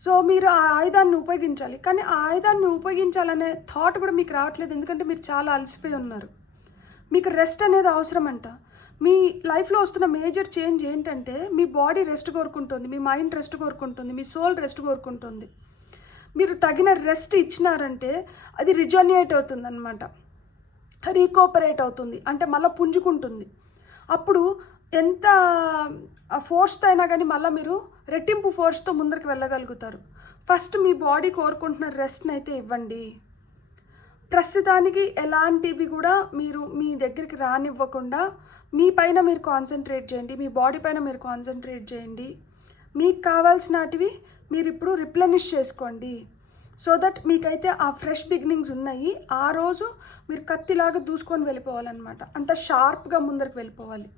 సో మీరు ఆ ఆయుధాన్ని ఉపయోగించాలి. కానీ ఆ ఆయుధాన్ని ఉపయోగించాలనే థాట్ కూడా మీకు రావట్లేదు, ఎందుకంటే మీరు చాలా అలసిపోయి ఉన్నారు. మీకు రెస్ట్ అనేది అవసరం అంట. మీ లైఫ్లో వస్తున్న మేజర్ చేంజ్ ఏంటంటే మీ బాడీ రెస్ట్ కోరుకుంటుంది, మీ మైండ్ రెస్ట్ కోరుకుంటుంది, మీ సోల్ రెస్ట్ కోరుకుంటుంది. మీరు తగిన రెస్ట్ ఇచ్చినారంటే అది రిజన్యుయేట్ అవుతుంది అనమాట, రీకోపరేట్ అవుతుంది, అంటే మళ్ళీ పుంజుకుంటుంది. అప్పుడు ఎంత ఫోర్స్తో అయినా కానీ మళ్ళీ మీరు రెట్టింపు ఫోర్స్తో ముందరికి వెళ్ళగలుగుతారు. ఫస్ట్ మీ బాడీ కోరుకుంటున్న రెస్ట్ని అయితే ఇవ్వండి. ప్రస్తుతానికి ఎలాంటివి కూడా మీరు మీ దగ్గరికి రానివ్వకుండా మీ పైన మీరు కాన్సన్ట్రేట్ చేయండి, మీ బాడీ పైన మీరు కాన్సన్ట్రేట్ చేయండి. మీకు కావాల్సినటివి మీరు ఇప్పుడు రిప్లెనిష్ చేసుకోండి. సో దట్ మీకైతే ఆ ఫ్రెష్ బిగినింగ్స్ ఉన్నాయి. ఆ రోజు మీరు కత్తిలాగా దూసుకొని వెళ్ళిపోవాలన్నమాట, అంత షార్ప్గా ముందరికి వెళ్ళిపోవాలి.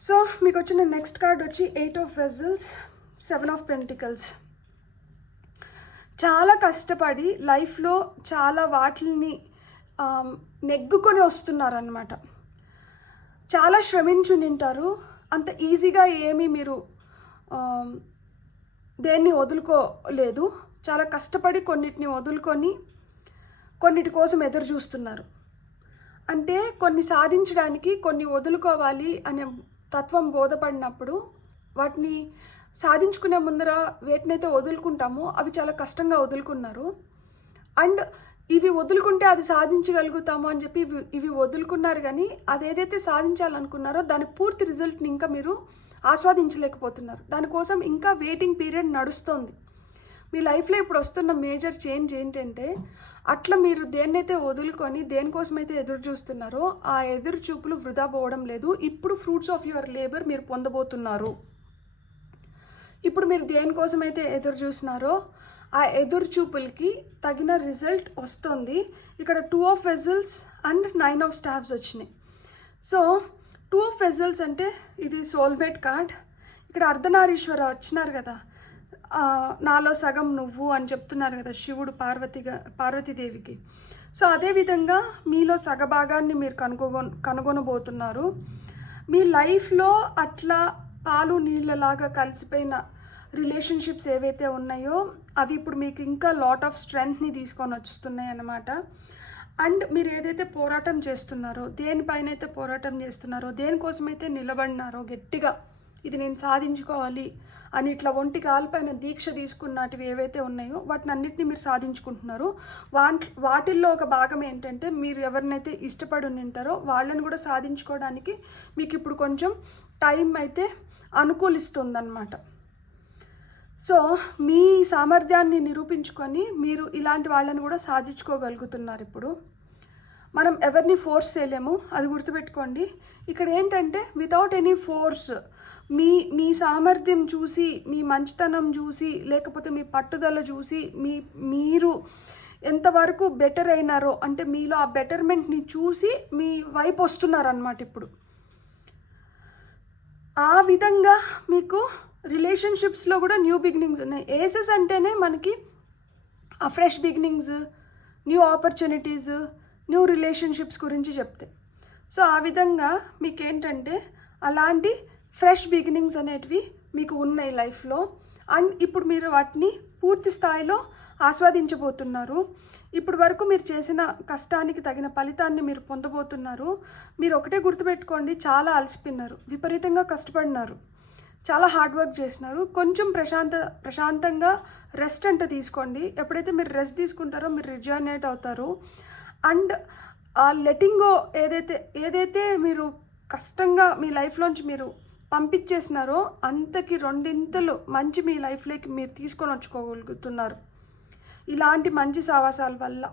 సో మీకు వచ్చిన నెక్స్ట్ కార్డ్ వచ్చి 8 ఆఫ్ వెజల్స్, 7 ఆఫ్ పెంటికల్స్. చాలా కష్టపడి లైఫ్లో చాలా వాటిని నెగ్గుకొని వస్తున్నారన్నమాట. చాలా శ్రమించి నింటారు. అంత ఈజీగా ఏమీ మీరు దేన్ని వదులుకోలేదు. చాలా కష్టపడి కొన్నిటిని వదులుకొని కొన్నిటి కోసం ఎదురు చూస్తున్నారు. అంటే కొన్ని సాధించడానికి కొన్ని వదులుకోవాలి అనే తత్వం బోధపడినప్పుడు వాటిని సాధించుకునే ముందర వేటినైతే వదులుకుంటామో అవి చాలా కష్టంగా వదులుకున్నారు. అండ్ ఇవి వదులుకుంటే అది సాధించగలుగుతాము అని చెప్పి ఇవి వదులుకున్నారు. కానీ అదేదైతే సాధించాలనుకున్నారో దాని పూర్తి రిజల్ట్ని ఇంకా మీరు ఆస్వాదించలేకపోతున్నారు. దానికోసం ఇంకా వెయిటింగ్ పీరియడ్ నడుస్తోంది. మీ లైఫ్లో ఇప్పుడు వస్తున్న మేజర్ చేంజ్ ఏంటంటే అట్లా మీరు దేన్నైతే వదులుకొని దేనికోసమైతే ఎదురు చూస్తున్నారో ఆ ఎదురు చూపులు వృధా పోవడం లేదు. ఇప్పుడు ఫ్రూట్స్ ఆఫ్ యువర్ లేబర్ మీరు పొందబోతున్నారు. ఇప్పుడు మీరు దేనికోసమైతే ఎదురు చూస్తున్నారో ఆ ఎదురు చూపులకి తగిన రిజల్ట్ వస్తుంది. ఇక్కడ 2 of vessels and 9 of staffs వచ్చినాయి. సో 2 ఆఫ్ వెజల్స్ అంటే ఇది సోల్మేట్ కార్డ్. ఇక్కడ అర్ధనారీశ్వర వచ్చినారు కదా, నాలో సగం నువ్వు అని చెప్తున్నారు కదా శివుడు పార్వతీదేవికి. సో అదేవిధంగా మీలో సగభాగాన్ని మీరు కనుగొనబోతున్నారు. మీ లైఫ్లో అట్లా పాలు నీళ్ళలాగా కలిసిపోయిన రిలేషన్షిప్స్ ఏవైతే ఉన్నాయో అవి ఇప్పుడు మీకు ఇంకా లాట్ ఆఫ్ స్ట్రెంగ్త్ని తీసుకొని వస్తున్నాయి అన్నమాట. అండ్ మీరు ఏదైతే పోరాటం చేస్తున్నారో, దేనిపైన అయితే పోరాటం చేస్తున్నారో, దేనికోసమైతే నిలబడినారో గట్టిగా ఇది నేను సాధించుకోవాలి అని ఇట్లా ఒంటి కాలిపైన దీక్ష తీసుకున్నటివి ఏవైతే ఉన్నాయో వాటిని అన్నిటిని మీరు సాధించుకుంటున్నారు. వాటిల్లో ఒక భాగం ఏంటంటే మీరు ఎవరినైతే ఇష్టపడి ఉంటారో వాళ్ళని కూడా సాధించుకోవడానికి మీకు ఇప్పుడు కొంచెం టైం అయితే అనుకూలిస్తుందన్నమాట. సో మీ సామర్థ్యాన్ని నిరూపించుకొని మీరు ఇలాంటి వాళ్ళని కూడా సాధించుకోగలుగుతున్నారు. ఇప్పుడు మనం ఎవరిని ఫోర్స్ చేయలేము, అది గుర్తుపెట్టుకోండి. ఇక్కడ ఏంటంటే వితౌట్ ఎనీ ఫోర్స్ మీ సామర్థ్యం చూసి, మీ మంచితనం చూసి, లేకపోతే మీ పట్టుదల చూసి మీరు ఎంతవరకు బెటర్ అయినారో అంటే మీలో ఆ బెటర్మెంట్ని చూసి మీ వైపు వస్తున్నారన్నమాట. ఇప్పుడు ఆ విధంగా మీకు రిలేషన్షిప్స్లో కూడా న్యూ బిగినింగ్స్ ఉన్నాయి. ఏసెస్ అంటేనే మనకి ఆ fresh beginnings, new opportunities, new relationships గురించి చెప్తే. సో ఆ విధంగా మీకేంటంటే అలాంటి ఫ్రెష్ బిగినింగ్స్ అనేటివి మీకు ఉన్నాయి లైఫ్లో. అండ్ ఇప్పుడు మీరు వాటిని పూర్తి స్థాయిలో ఆస్వాదించబోతున్నారు. ఇప్పటి వరకు మీరు చేసిన కష్టానికి తగిన ఫలితాన్ని మీరు పొందబోతున్నారు. మీరు ఒకటే గుర్తుపెట్టుకోండి, చాలా అలసిపోయినారు, విపరీతంగా కష్టపడినారు, చాలా హార్డ్ వర్క్ చేసినారు. కొంచెం ప్రశాంతంగా రెస్ట్ అంటే తీసుకోండి. ఎప్పుడైతే మీరు రెస్ట్ తీసుకుంటారో మీరు రిజర్నేట్ అవుతారు. అండ్ ఆ లెటింగ్ గో ఏదైతే మీరు కష్టంగా మీ లైఫ్లోంచి మీరు పంపించేసినారో అంతకి రెండింతలు మంచి మీ లైఫ్లోకి మీరు తీసుకొని వచ్చుకోగలుగుతున్నారు ఇలాంటి మంచి సావాసాల వల్ల.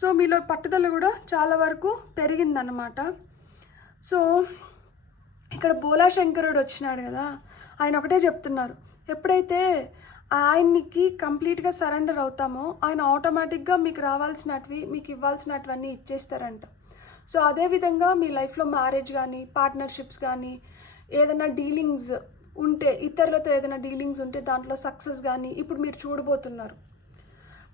సో మీలో పట్టుదల కూడా చాలా వరకు పెరిగిందన్నమాట. సో ఇక్కడ బోలా శంకరుడు వచ్చినాడు కదా, ఆయన ఒకటే చెప్తున్నారు, ఎప్పుడైతే ఆయనకి కంప్లీట్గా సరెండర్ అవుతామో ఆయన ఆటోమేటిక్గా మీకు రావాల్సినవి, మీకు ఇవ్వాల్సినటువన్నీ ఇచ్చేస్తారంట. సో అదేవిధంగా మీ లైఫ్లో మ్యారేజ్ కానీ, పార్ట్నర్షిప్స్ కానీ, ఏదైనా డీలింగ్స్ ఉంటే, ఇతరులతో ఏదైనా డీలింగ్స్ ఉంటే దాంట్లో సక్సెస్ కానీ ఇప్పుడు మీరు చూడబోతున్నారు.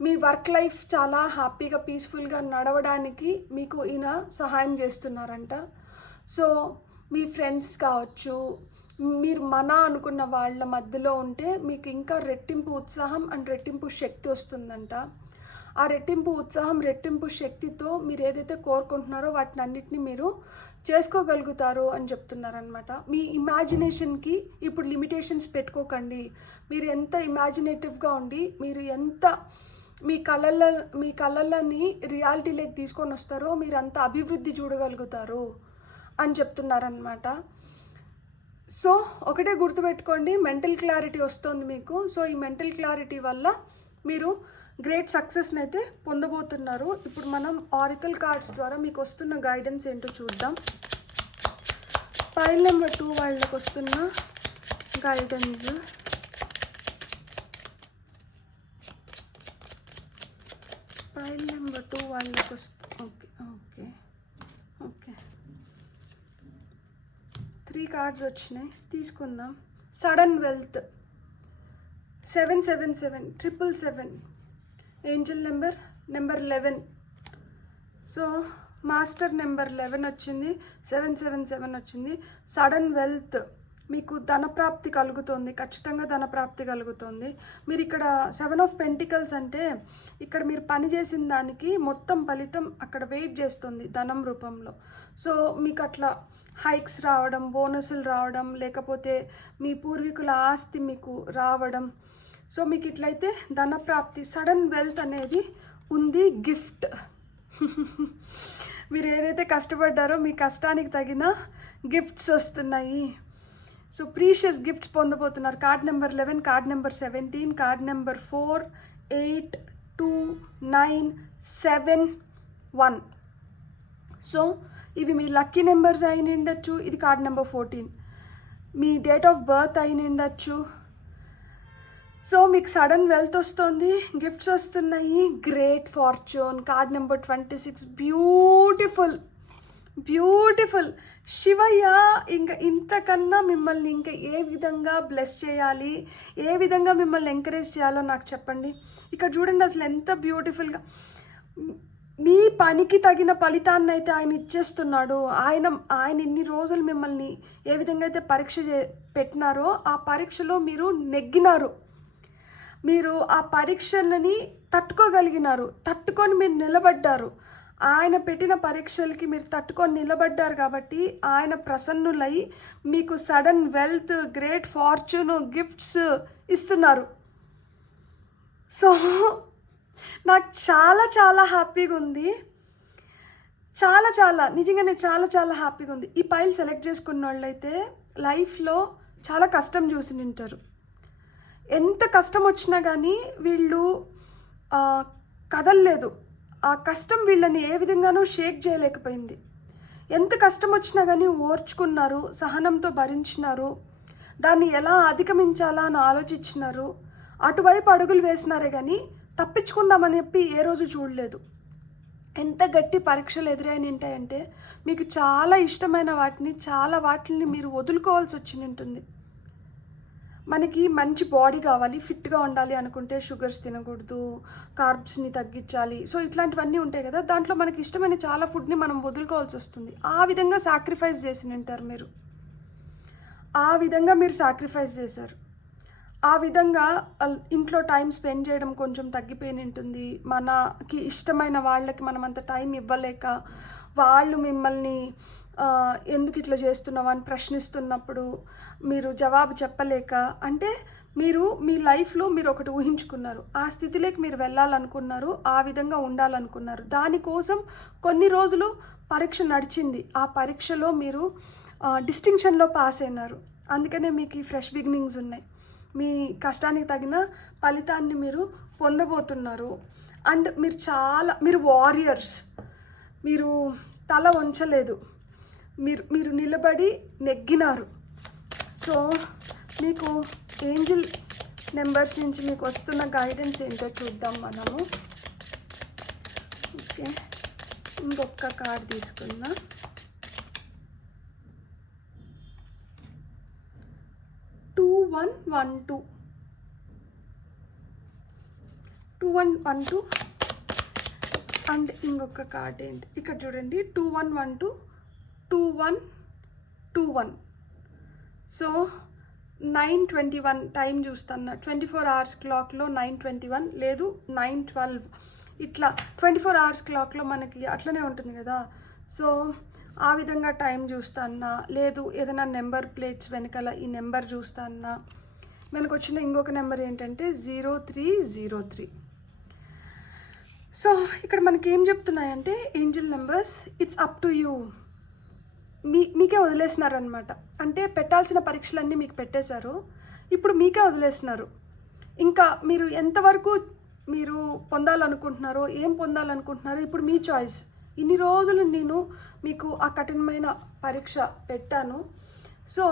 మీ వర్క్ లైఫ్ చాలా హ్యాపీగా, పీస్ఫుల్గా నడవడానికి మీకు ఈయన సహాయం చేస్తున్నారంట. సో మీ ఫ్రెండ్స్ కావచ్చు, మీరు మన అనుకున్న వాళ్ళ మధ్యలో ఉంటే మీకు ఇంకా రెట్టింపు ఉత్సాహం అండ్ రెట్టింపు శక్తి వస్తుందంట. ఆ రెట్టింపు ఉత్సాహం, రెట్టింపు శక్తితో మీరు ఏదైతే కోరుకుంటున్నారో వాటిని అన్నిటిని మీరు చేసుకోగలుగుతారు అని చెప్తున్నారనమాట. మీ ఇమాజినేషన్కి ఇప్పుడు లిమిటేషన్స్ పెట్టుకోకండి. మీరు ఎంత ఇమాజినేటివ్గా ఉండి మీరు ఎంత మీ కళలని రియాలిటీలోకి తీసుకొని వస్తారో మీరు అంత అభివృద్ధి చూడగలుగుతారు అని చెప్తున్నారనమాట. సో ఒకటే గుర్తుపెట్టుకోండి, మెంటల్ క్లారిటీ వస్తుంది మీకు. సో ఈ మెంటల్ క్లారిటీ వల్ల మీరు గ్రేట్ సక్సెస్ని అయితే పొందబోతున్నారు. ఇప్పుడు మనం ఆరికల్ కార్డ్స్ ద్వారా మీకు వస్తున్న గైడెన్స్ ఏంటో చూద్దాం. పైల్ నెంబర్ 2 వాళ్ళకి వస్తున్న గైడెన్స్. పైల్ నెంబర్ 2 వాళ్ళకి ఓకే 3 కార్డ్స్ వచ్చినాయి, తీసుకుందాం. Sudden wealth, 777, 777, Angel number 11. So master number 11 వచ్చింది, 777 వచ్చింది. సడన్ వెల్త్, మీకు ధనప్రాప్తి కలుగుతుంది, ఖచ్చితంగా ధనప్రాప్తి కలుగుతుంది. మీరు ఇక్కడ 7 ఆఫ్ పెంటికల్స్ అంటే ఇక్కడ మీరు పని చేసిన దానికి మొత్తం ఫలితం అక్కడ వెయిట్ చేస్తుంది ధనం రూపంలో. సో మీకు అట్లా హైక్స్ రావడం, బోనసులు రావడం, లేకపోతే మీ పూర్వీకుల ఆస్తి మీకు రావడం. సో మీకు ఇట్లయితే ధనప్రాప్తి, సడన్ వెల్త్ అనేది ఉంది. గిఫ్ట్, మీరు ఏదైతే కష్టపడ్డారో మీ కష్టానికి తగిన గిఫ్ట్స్ వస్తున్నాయి. సో ప్రీషియస్ గిఫ్ట్స్ పొందబోతున్నారు. Card number 11, card number 17, card number 4, 8, 2, 9, 7, 1. So ఇవి మీ లక్కీ నెంబర్స్ అయిన ఉండొచ్చు. ఇది card number 14, me date of birth అయిన ఉండొచ్చు. సో మీకు సడన్ వెల్త్ వస్తుంది, గిఫ్ట్స్ వస్తున్నాయి. Great fortune, card number 26, beautiful. Shivayya ఇంకా ఇంతకన్నా మిమ్మల్ని ఇంకా ఏ విధంగా బ్లెస్ చేయాలి, ఏ విధంగా మిమ్మల్ని ఎంకరేజ్ చేయాలో నాకు చెప్పండి. ఇక్కడ చూడండి అసలు ఎంత బ్యూటిఫుల్గా మీ పనికి తగిన ఫలితాన్ని అయితే ఆయన ఇచ్చేస్తున్నాడు. ఆయన ఇన్ని రోజులు మిమ్మల్ని ఏ విధంగా అయితే పరీక్ష పెట్టినారో ఆ పరీక్షలో మీరు నెగ్గినారు. మీరు ఆ పరీక్షలని తట్టుకోగలిగినారు, తట్టుకొని మీరు నిలబడ్డారు. ఆయన పెట్టిన పరీక్షలకి మీరు తట్టుకొని నిలబడ్డారు కాబట్టి ఆయన ప్రసన్నులై మీకు sudden wealth, great fortune, gifts ఇస్తున్నారు. సో నాకు చాలా చాలా హ్యాపీగా ఉంది. నిజంగానే చాలా హ్యాపీగా ఉంది. ఈ పైల్ సెలెక్ట్ చేసుకున్న వాళ్ళైతే లైఫ్లో చాలా కష్టం చూసి నింటారు. ఎంత కష్టం వచ్చినా కానీ వీళ్ళు కదలలేదు. ఆ కష్టం వీళ్ళని ఏ విధంగానూ షేక్ చేయలేకపోయింది. ఎంత కష్టం వచ్చినా కానీ ఓర్చుకున్నారు, సహనంతో భరించినారు, దాన్ని ఎలా అధిగమించాలా అని ఆలోచించినారు, అటువైపు అడుగులు వేసినారే కానీ తప్పించుకుందామని చెప్పి ఏ రోజు చూడలేదు. ఎంత గట్టి పరీక్షలు ఎదురైన ఉంటాయంటే మీకు చాలా ఇష్టమైన వాటిని మీరు వదులుకోవాల్సి వచ్చి ఉంటుంది. మనకి మంచి బాడీ కావాలి, ఫిట్గా ఉండాలి అనుకుంటే షుగర్స్ తినకూడదు, కార్బ్స్ని తగ్గించాలి. సో ఇట్లాంటివన్నీ ఉంటాయి కదా, దాంట్లో మనకి ఇష్టమైన చాలా ఫుడ్ని మనం వదులుకోవాల్సి వస్తుంది. ఆ విధంగా సాక్రిఫైస్ చేసి ఉంటారు మీరు. ఆ విధంగా మీరు సాక్రిఫైస్ చేశారు. ఆ విధంగా ఇంట్లో టైం స్పెండ్ చేయడం కొంచెం తగ్గిపోయి ఉంటుంది. మనకి ఇష్టమైన వాళ్ళకి మనం అంత టైం ఇవ్వలేక, వాళ్ళు మిమ్మల్ని ఎందుకు ఇట్లా చేస్తున్నావు అని ప్రశ్నిస్తున్నప్పుడు మీరు జవాబు చెప్పలేక, అంటే మీరు మీ లైఫ్లో మీరు ఒకటి ఊహించుకున్నారు, ఆ స్థితిలోకి మీరు వెళ్ళాలనుకున్నారు, ఆ విధంగా ఉండాలనుకున్నారు. దానికోసం కొన్ని రోజులు పరీక్ష నడిచింది. ఆ పరీక్షలో మీరు డిస్టింక్షన్లో పాస్ అయినారు. అందుకనే మీకు ఈ ఫ్రెష్ బిగినింగ్స్ ఉన్నాయి. మీ కష్టానికి తగిన ఫలితాన్ని మీరు పొందబోతున్నారు. అండ్ మీరు వారియర్స్. మీరు తల వంచలేదు, మీరు నిలబడి నెగ్గినారు. సో మీకు ఏంజిల్ నెంబర్స్ నుంచి మీకు వస్తున్న గైడెన్స్ ఏంటో చూద్దాం మనము. ఓకే, ఇంకొక కార్డ్ తీసుకుందాం. Two one one two and ఇంకొక కార్డ్ ఏంటి ఇక్కడ చూడండి, 2112 2121. సో 9:21 టైం చూస్తున్నా. 24 hours క్లాక్లో 9:21 లేదు 9:12, ఇట్లా 24 hours క్లాక్లో మనకి అట్లనే ఉంటుంది కదా. సో ఆ విధంగా టైం చూస్తాన్నా, లేదు ఏదైనా నెంబర్ ప్లేట్స్ వెనకాల ఈ నెంబర్ చూస్తాన్నా. మనకు వచ్చిన ఇంకొక నెంబర్ ఏంటంటే 0303. సో ఇక్కడ మనకి ఏం చెప్తున్నాయంటే angel numbers, it's up to you. మీకే వదిలేసినారనమాట. అంటే పెట్టాల్సిన పరీక్షలన్నీ మీకు పెట్టేశారు, ఇప్పుడు మీకే వదిలేసినారు. ఇంకా మీరు ఎంతవరకు మీరు పొందాలనుకుంటున్నారో, ఏం పొందాలనుకుంటున్నారో ఇప్పుడు మీ చాయిస్. ఇన్ని రోజులు నేను మీకు ఆ కఠినమైన పరీక్ష పెట్టాను. సో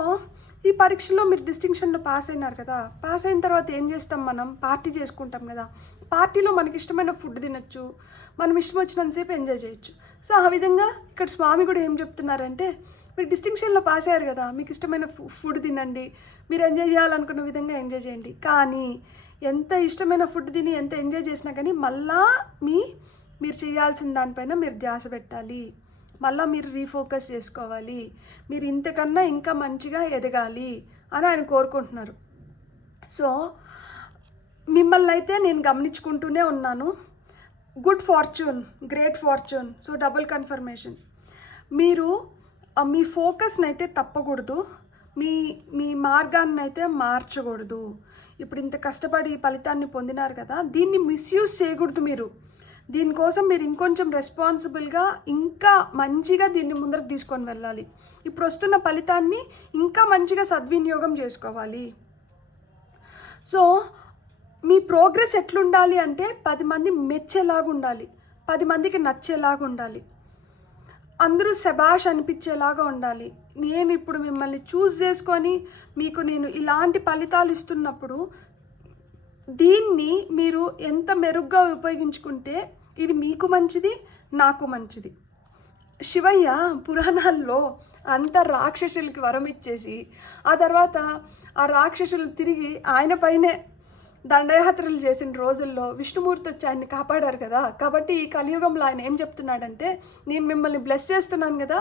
ఈ పరీక్షలో మీరు డిస్టింక్షన్లో పాస్ అయినారు కదా. పాస్ అయిన తర్వాత ఏం చేస్తాం, మనం పార్టీ చేసుకుంటాం కదా. పార్టీలో మనకి ఇష్టమైన ఫుడ్ తినచ్చు, మనం ఇష్టం వచ్చినంతసేపు ఎంజాయ్ చేయొచ్చు. సో ఆ విధంగా ఇక్కడ స్వామి కూడా ఏం చెప్తున్నారంటే, మీరు డిస్టింక్షన్లో పాస్ అయ్యారు కదా, మీకు ఇష్టమైన ఫుడ్ తినండి, మీరు ఎంజాయ్ చేయాలనుకున్న విధంగా ఎంజాయ్ చేయండి. కానీ ఎంత ఇష్టమైన ఫుడ్ తిని ఎంత ఎంజాయ్ చేసినా కానీ మళ్ళా మీరు చేయాల్సిన దానిపైన మీరు ధ్యాస పెట్టాలి, మళ్ళీ మీరు రీఫోకస్ చేసుకోవాలి, మీరు ఇంతకన్నా ఇంకా మంచిగా ఎదగాలి అని ఆయన కోరుకుంటున్నారు. సో మిమ్మల్ని అయితే నేను గమనించుకుంటూనే ఉన్నాను. Good fortune, great fortune. So double confirmation. మీరు మీ ఫోకస్ని అయితే తప్పకూడదు, మీ మార్గాన్ని అయితే మార్చకూడదు. ఇప్పుడు ఇంత కష్టపడి ఈ ఫలితాన్ని పొందినారు కదా, దీన్ని మిస్యూజ్ చేయకూడదు. మీరు దీనికోసం మీరు ఇంకొంచెం రెస్పాన్సిబుల్గా ఇంకా మంచిగా దీన్ని ముందరకు తీసుకొని వెళ్ళాలి. ఇప్పుడు వస్తున్న ఫలితాన్ని ఇంకా మంచిగా సద్వినియోగం చేసుకోవాలి. సో మీ ప్రోగ్రెస్ ఎట్లుండాలి అంటే 10 మంది మెచ్చేలాగా ఉండాలి, 10 మందికి నచ్చేలాగా ఉండాలి, అందరూ శబాష్ అనిపించేలాగా ఉండాలి. నేను ఇప్పుడు మిమ్మల్ని చూస్ చేసుకొని మీకు నేను ఇలాంటి ఫలితాలు ఇస్తున్నప్పుడు దీన్ని మీరు ఎంత మెరుగ్గా ఉపయోగించుకుంటే ఇది మీకు మంచిది, నాకు మంచిది. శివయ్య పురాణాల్లో అంత రాక్షసులకి వరం ఇచ్చేసి ఆ తర్వాత ఆ రాక్షసులు తిరిగి ఆయన పైనే దండయాత్రలు చేసిన రోజుల్లో విష్ణుమూర్తి వచ్చి ఆయన్ని కాపాడారు కదా. కాబట్టి ఈ కలియుగంలో ఆయన ఏం చెప్తున్నాడంటే, నేను మిమ్మల్ని బ్లెస్ చేస్తున్నాను కదా,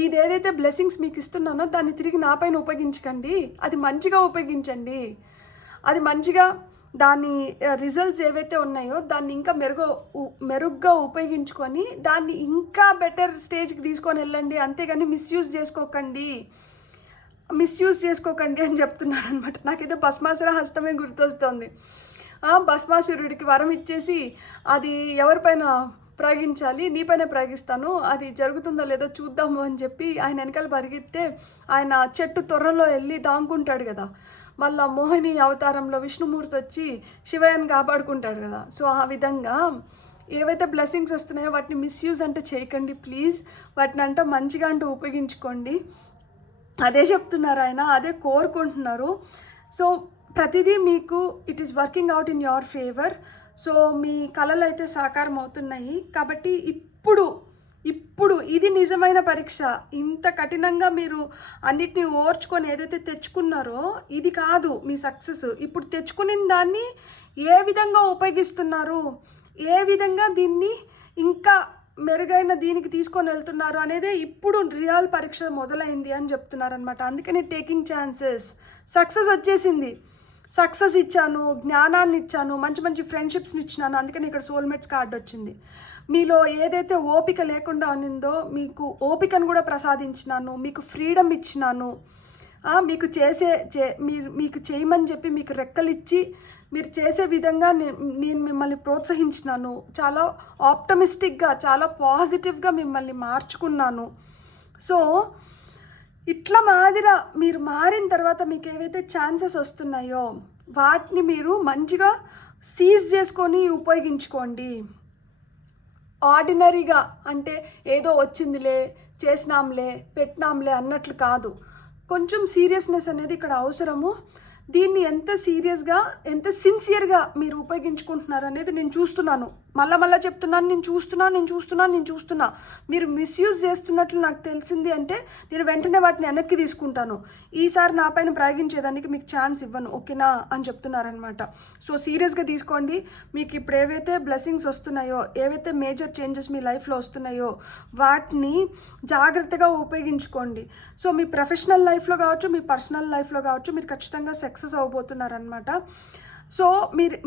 ఇదేదైతే బ్లెస్సింగ్స్ మీకు ఇస్తున్నానో దాన్ని తిరిగి నా పైన ఉపయోగించకండి, అది మంచిగా ఉపయోగించండి, అది మంచిగా దాని రిజల్ట్స్ ఏవైతే ఉన్నాయో దాన్ని ఇంకా మెరుగ్గా ఉపయోగించుకొని దాన్ని ఇంకా బెటర్ స్టేజ్కి తీసుకొని వెళ్ళండి, అంతేగాని మిస్యూజ్ చేసుకోకండి అని చెప్తున్నారనమాట. నాకైతే భస్మాసుర హస్తమే గుర్తొస్తుంది. భస్మాసురుడికి వరం ఇచ్చేసి అది ఎవరిపైన ప్రయోగించాలి, నీపైన ప్రయోగిస్తాను, అది జరుగుతుందో లేదో చూద్దాము అని చెప్పి ఆయన వెనకాల పరిగెత్తే ఆయన చెట్టు తొర్రలో వెళ్ళి దాంకుంటాడు కదా. మళ్ళీ మోహిని అవతారంలో విష్ణుమూర్తి వచ్చి శివయ్యని కాపాడుకుంటాడు కదా. సో ఆ విధంగా ఏవైతే బ్లెస్సింగ్స్ వస్తున్నాయో వాటిని మిస్యూజ్ అంటే చేయకండి ప్లీజ్. వాటిని అంటే మంచిగా అంటూ ఉపయోగించుకోండి. అదే చెప్తున్నారు ఆయన, అదే కోరుకుంటున్నారు. సో ప్రతిదీ మీకు it is working out in your favour. So మీ కళలు అయితే సాకారం అవుతున్నాయి. కాబట్టి ఇప్పుడు ఇది నిజమైన పరీక్ష. ఇంత కఠినంగా మీరు అన్నిటినీ ఓర్చుకొని ఏదైతే తెచ్చుకున్నారో ఇది కాదు మీ సక్సెస్. ఇప్పుడు తెచ్చుకున్న దాన్ని ఏ విధంగా ఉపయోగిస్తున్నారు, ఏ విధంగా దీన్ని ఇంకా మెరుగైన దీనికి తీసుకొని వెళ్తున్నారు అనేదే ఇప్పుడు రియల్ పరీక్ష మొదలైంది అని చెప్తున్నారనమాట. అందుకని టేకింగ్ ఛాన్సెస్. సక్సెస్ వచ్చేసింది, సక్సెస్ ఇచ్చాను, జ్ఞానాన్ని ఇచ్చాను, మంచి మంచి ఫ్రెండ్షిప్స్ని ఇచ్చినాను, అందుకని ఇక్కడ సోల్మేట్స్ కార్డ్ వచ్చింది. మీలో ఏదైతే ఓపిక లేకుండా ఉన్నిందో మీకు ఓపికను కూడా ప్రసాదించినాను, మీకు ఫ్రీడమ్ ఇచ్చినాను, మీకు చేయమని చెప్పి మీకు రెక్కలు ఇచ్చి మీరు చేసే విధంగా నేను మిమ్మల్ని ప్రోత్సహించినాను. చాలా ఆప్టమిస్టిక్గా, చాలా పాజిటివ్గా మిమ్మల్ని మార్చుకున్నాను. సో ఇట్లా మీరు మారిన తర్వాత మీకు ఏవైతే ఛాన్సెస్ వస్తున్నాయో వాటిని మీరు మంచిగా సీజ్ చేసుకొని ఉపయోగించుకోండి. ఆర్డినరీగా అంటే ఏదో వచ్చిందిలే, చేసినాంలే, పెట్టినాంలే అన్నట్లు కాదు. కొంచెం సీరియస్నెస్ అనేది ఇక్కడ అవసరము. దీన్ని ఎంత సీరియస్గా, ఎంత సిన్సియర్గా మీరు ఉపయోగించుకుంటున్నారు అనేది నేను చూస్తున్నాను. మళ్ళా చెప్తున్నాను, నేను చూస్తున్నా. మీరు మిస్యూజ్ చేస్తున్నట్లు నాకు తెలిసింది అంటే నేను వెంటనే వాటిని వెనక్కి తీసుకుంటాను. ఈసారి నా పైన ప్రయోగించేదానికి మీకు ఛాన్స్ ఇవ్వను, ఓకేనా అని చెప్తున్నారనమాట. సో సీరియస్గా తీసుకోండి. మీకు ఇప్పుడు ఏవైతే బ్లెస్సింగ్స్ వస్తున్నాయో, ఏవైతే మేజర్ చేంజెస్ మీ లైఫ్లో వస్తున్నాయో వాటిని జాగ్రత్తగా ఉపయోగించుకోండి. సో మీ ప్రొఫెషనల్ లైఫ్లో కావచ్చు, మీ పర్సనల్ లైఫ్లో కావచ్చు, మీరు ఖచ్చితంగా సక్సెస్ అవ్వబోతున్నారనమాట. సో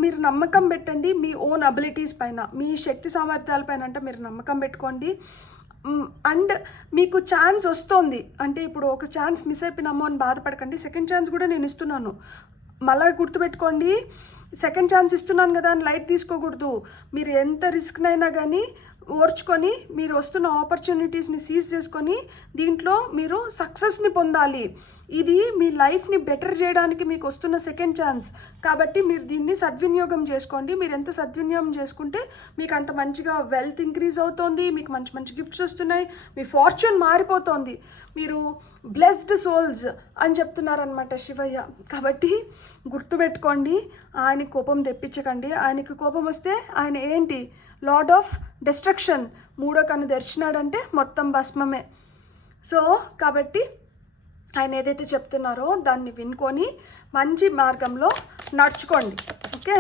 మీరు నమ్మకం పెట్టండి మీ ఓన్ అబిలిటీస్ పైన, మీ శక్తి సామర్థ్యాల పైన అంటే మీరు నమ్మకం పెట్టుకోండి. అండ్ మీకు ఛాన్స్ వస్తుంది అంటే ఇప్పుడు ఒక ఛాన్స్ మిస్ అయిపోయినామో అని బాధపడకండి. సెకండ్ ఛాన్స్ కూడా నేను ఇస్తున్నాను. మళ్ళీ గుర్తుపెట్టుకోండి, సెకండ్ ఛాన్స్ ఇస్తున్నాను కదా అని లైట్ తీసుకోకూడదు. మీరు ఎంత రిస్క్నైనా కానీ ఓర్చుకొని మీరు వస్తున్న ఆపర్చునిటీస్ని సీజ్ చేసుకొని దీంట్లో మీరు సక్సెస్ని పొందాలి. ఇది మీ లైఫ్ని బెటర్ చేయడానికి మీకు వస్తున్న సెకండ్ ఛాన్స్. కాబట్టి మీరు దీన్ని సద్వినియోగం చేసుకోండి. మీరు ఎంత సద్వినియోగం చేసుకుంటే మీకు అంత మంచిగా వెల్త్ ఇంక్రీజ్ అవుతుంది, మీకు మంచి మంచి గిఫ్ట్స్ వస్తున్నాయి, మీ ఫార్చ్యూన్ మారిపోతుంది. మీరు బ్లెస్డ్ సోల్స్ అని చెప్తున్నారనమాట శివయ్య. కాబట్టి గుర్తుపెట్టుకోండి, ఆయనకి కోపం తెప్పించకండి. ఆయనకి కోపం వస్తే ఆయన ఏంటి, లార్డ్ ఆఫ్ డిస్ట్రక్షన్. 3వ కన్ను తెరిచినాడంటే మొత్తం భస్మమే. సో కాబట్టి ఆయన ఏదైతే చెప్తున్నారో దాన్ని వినుకొని మంచి మార్గంలో నడుచుకోండి, ఓకే.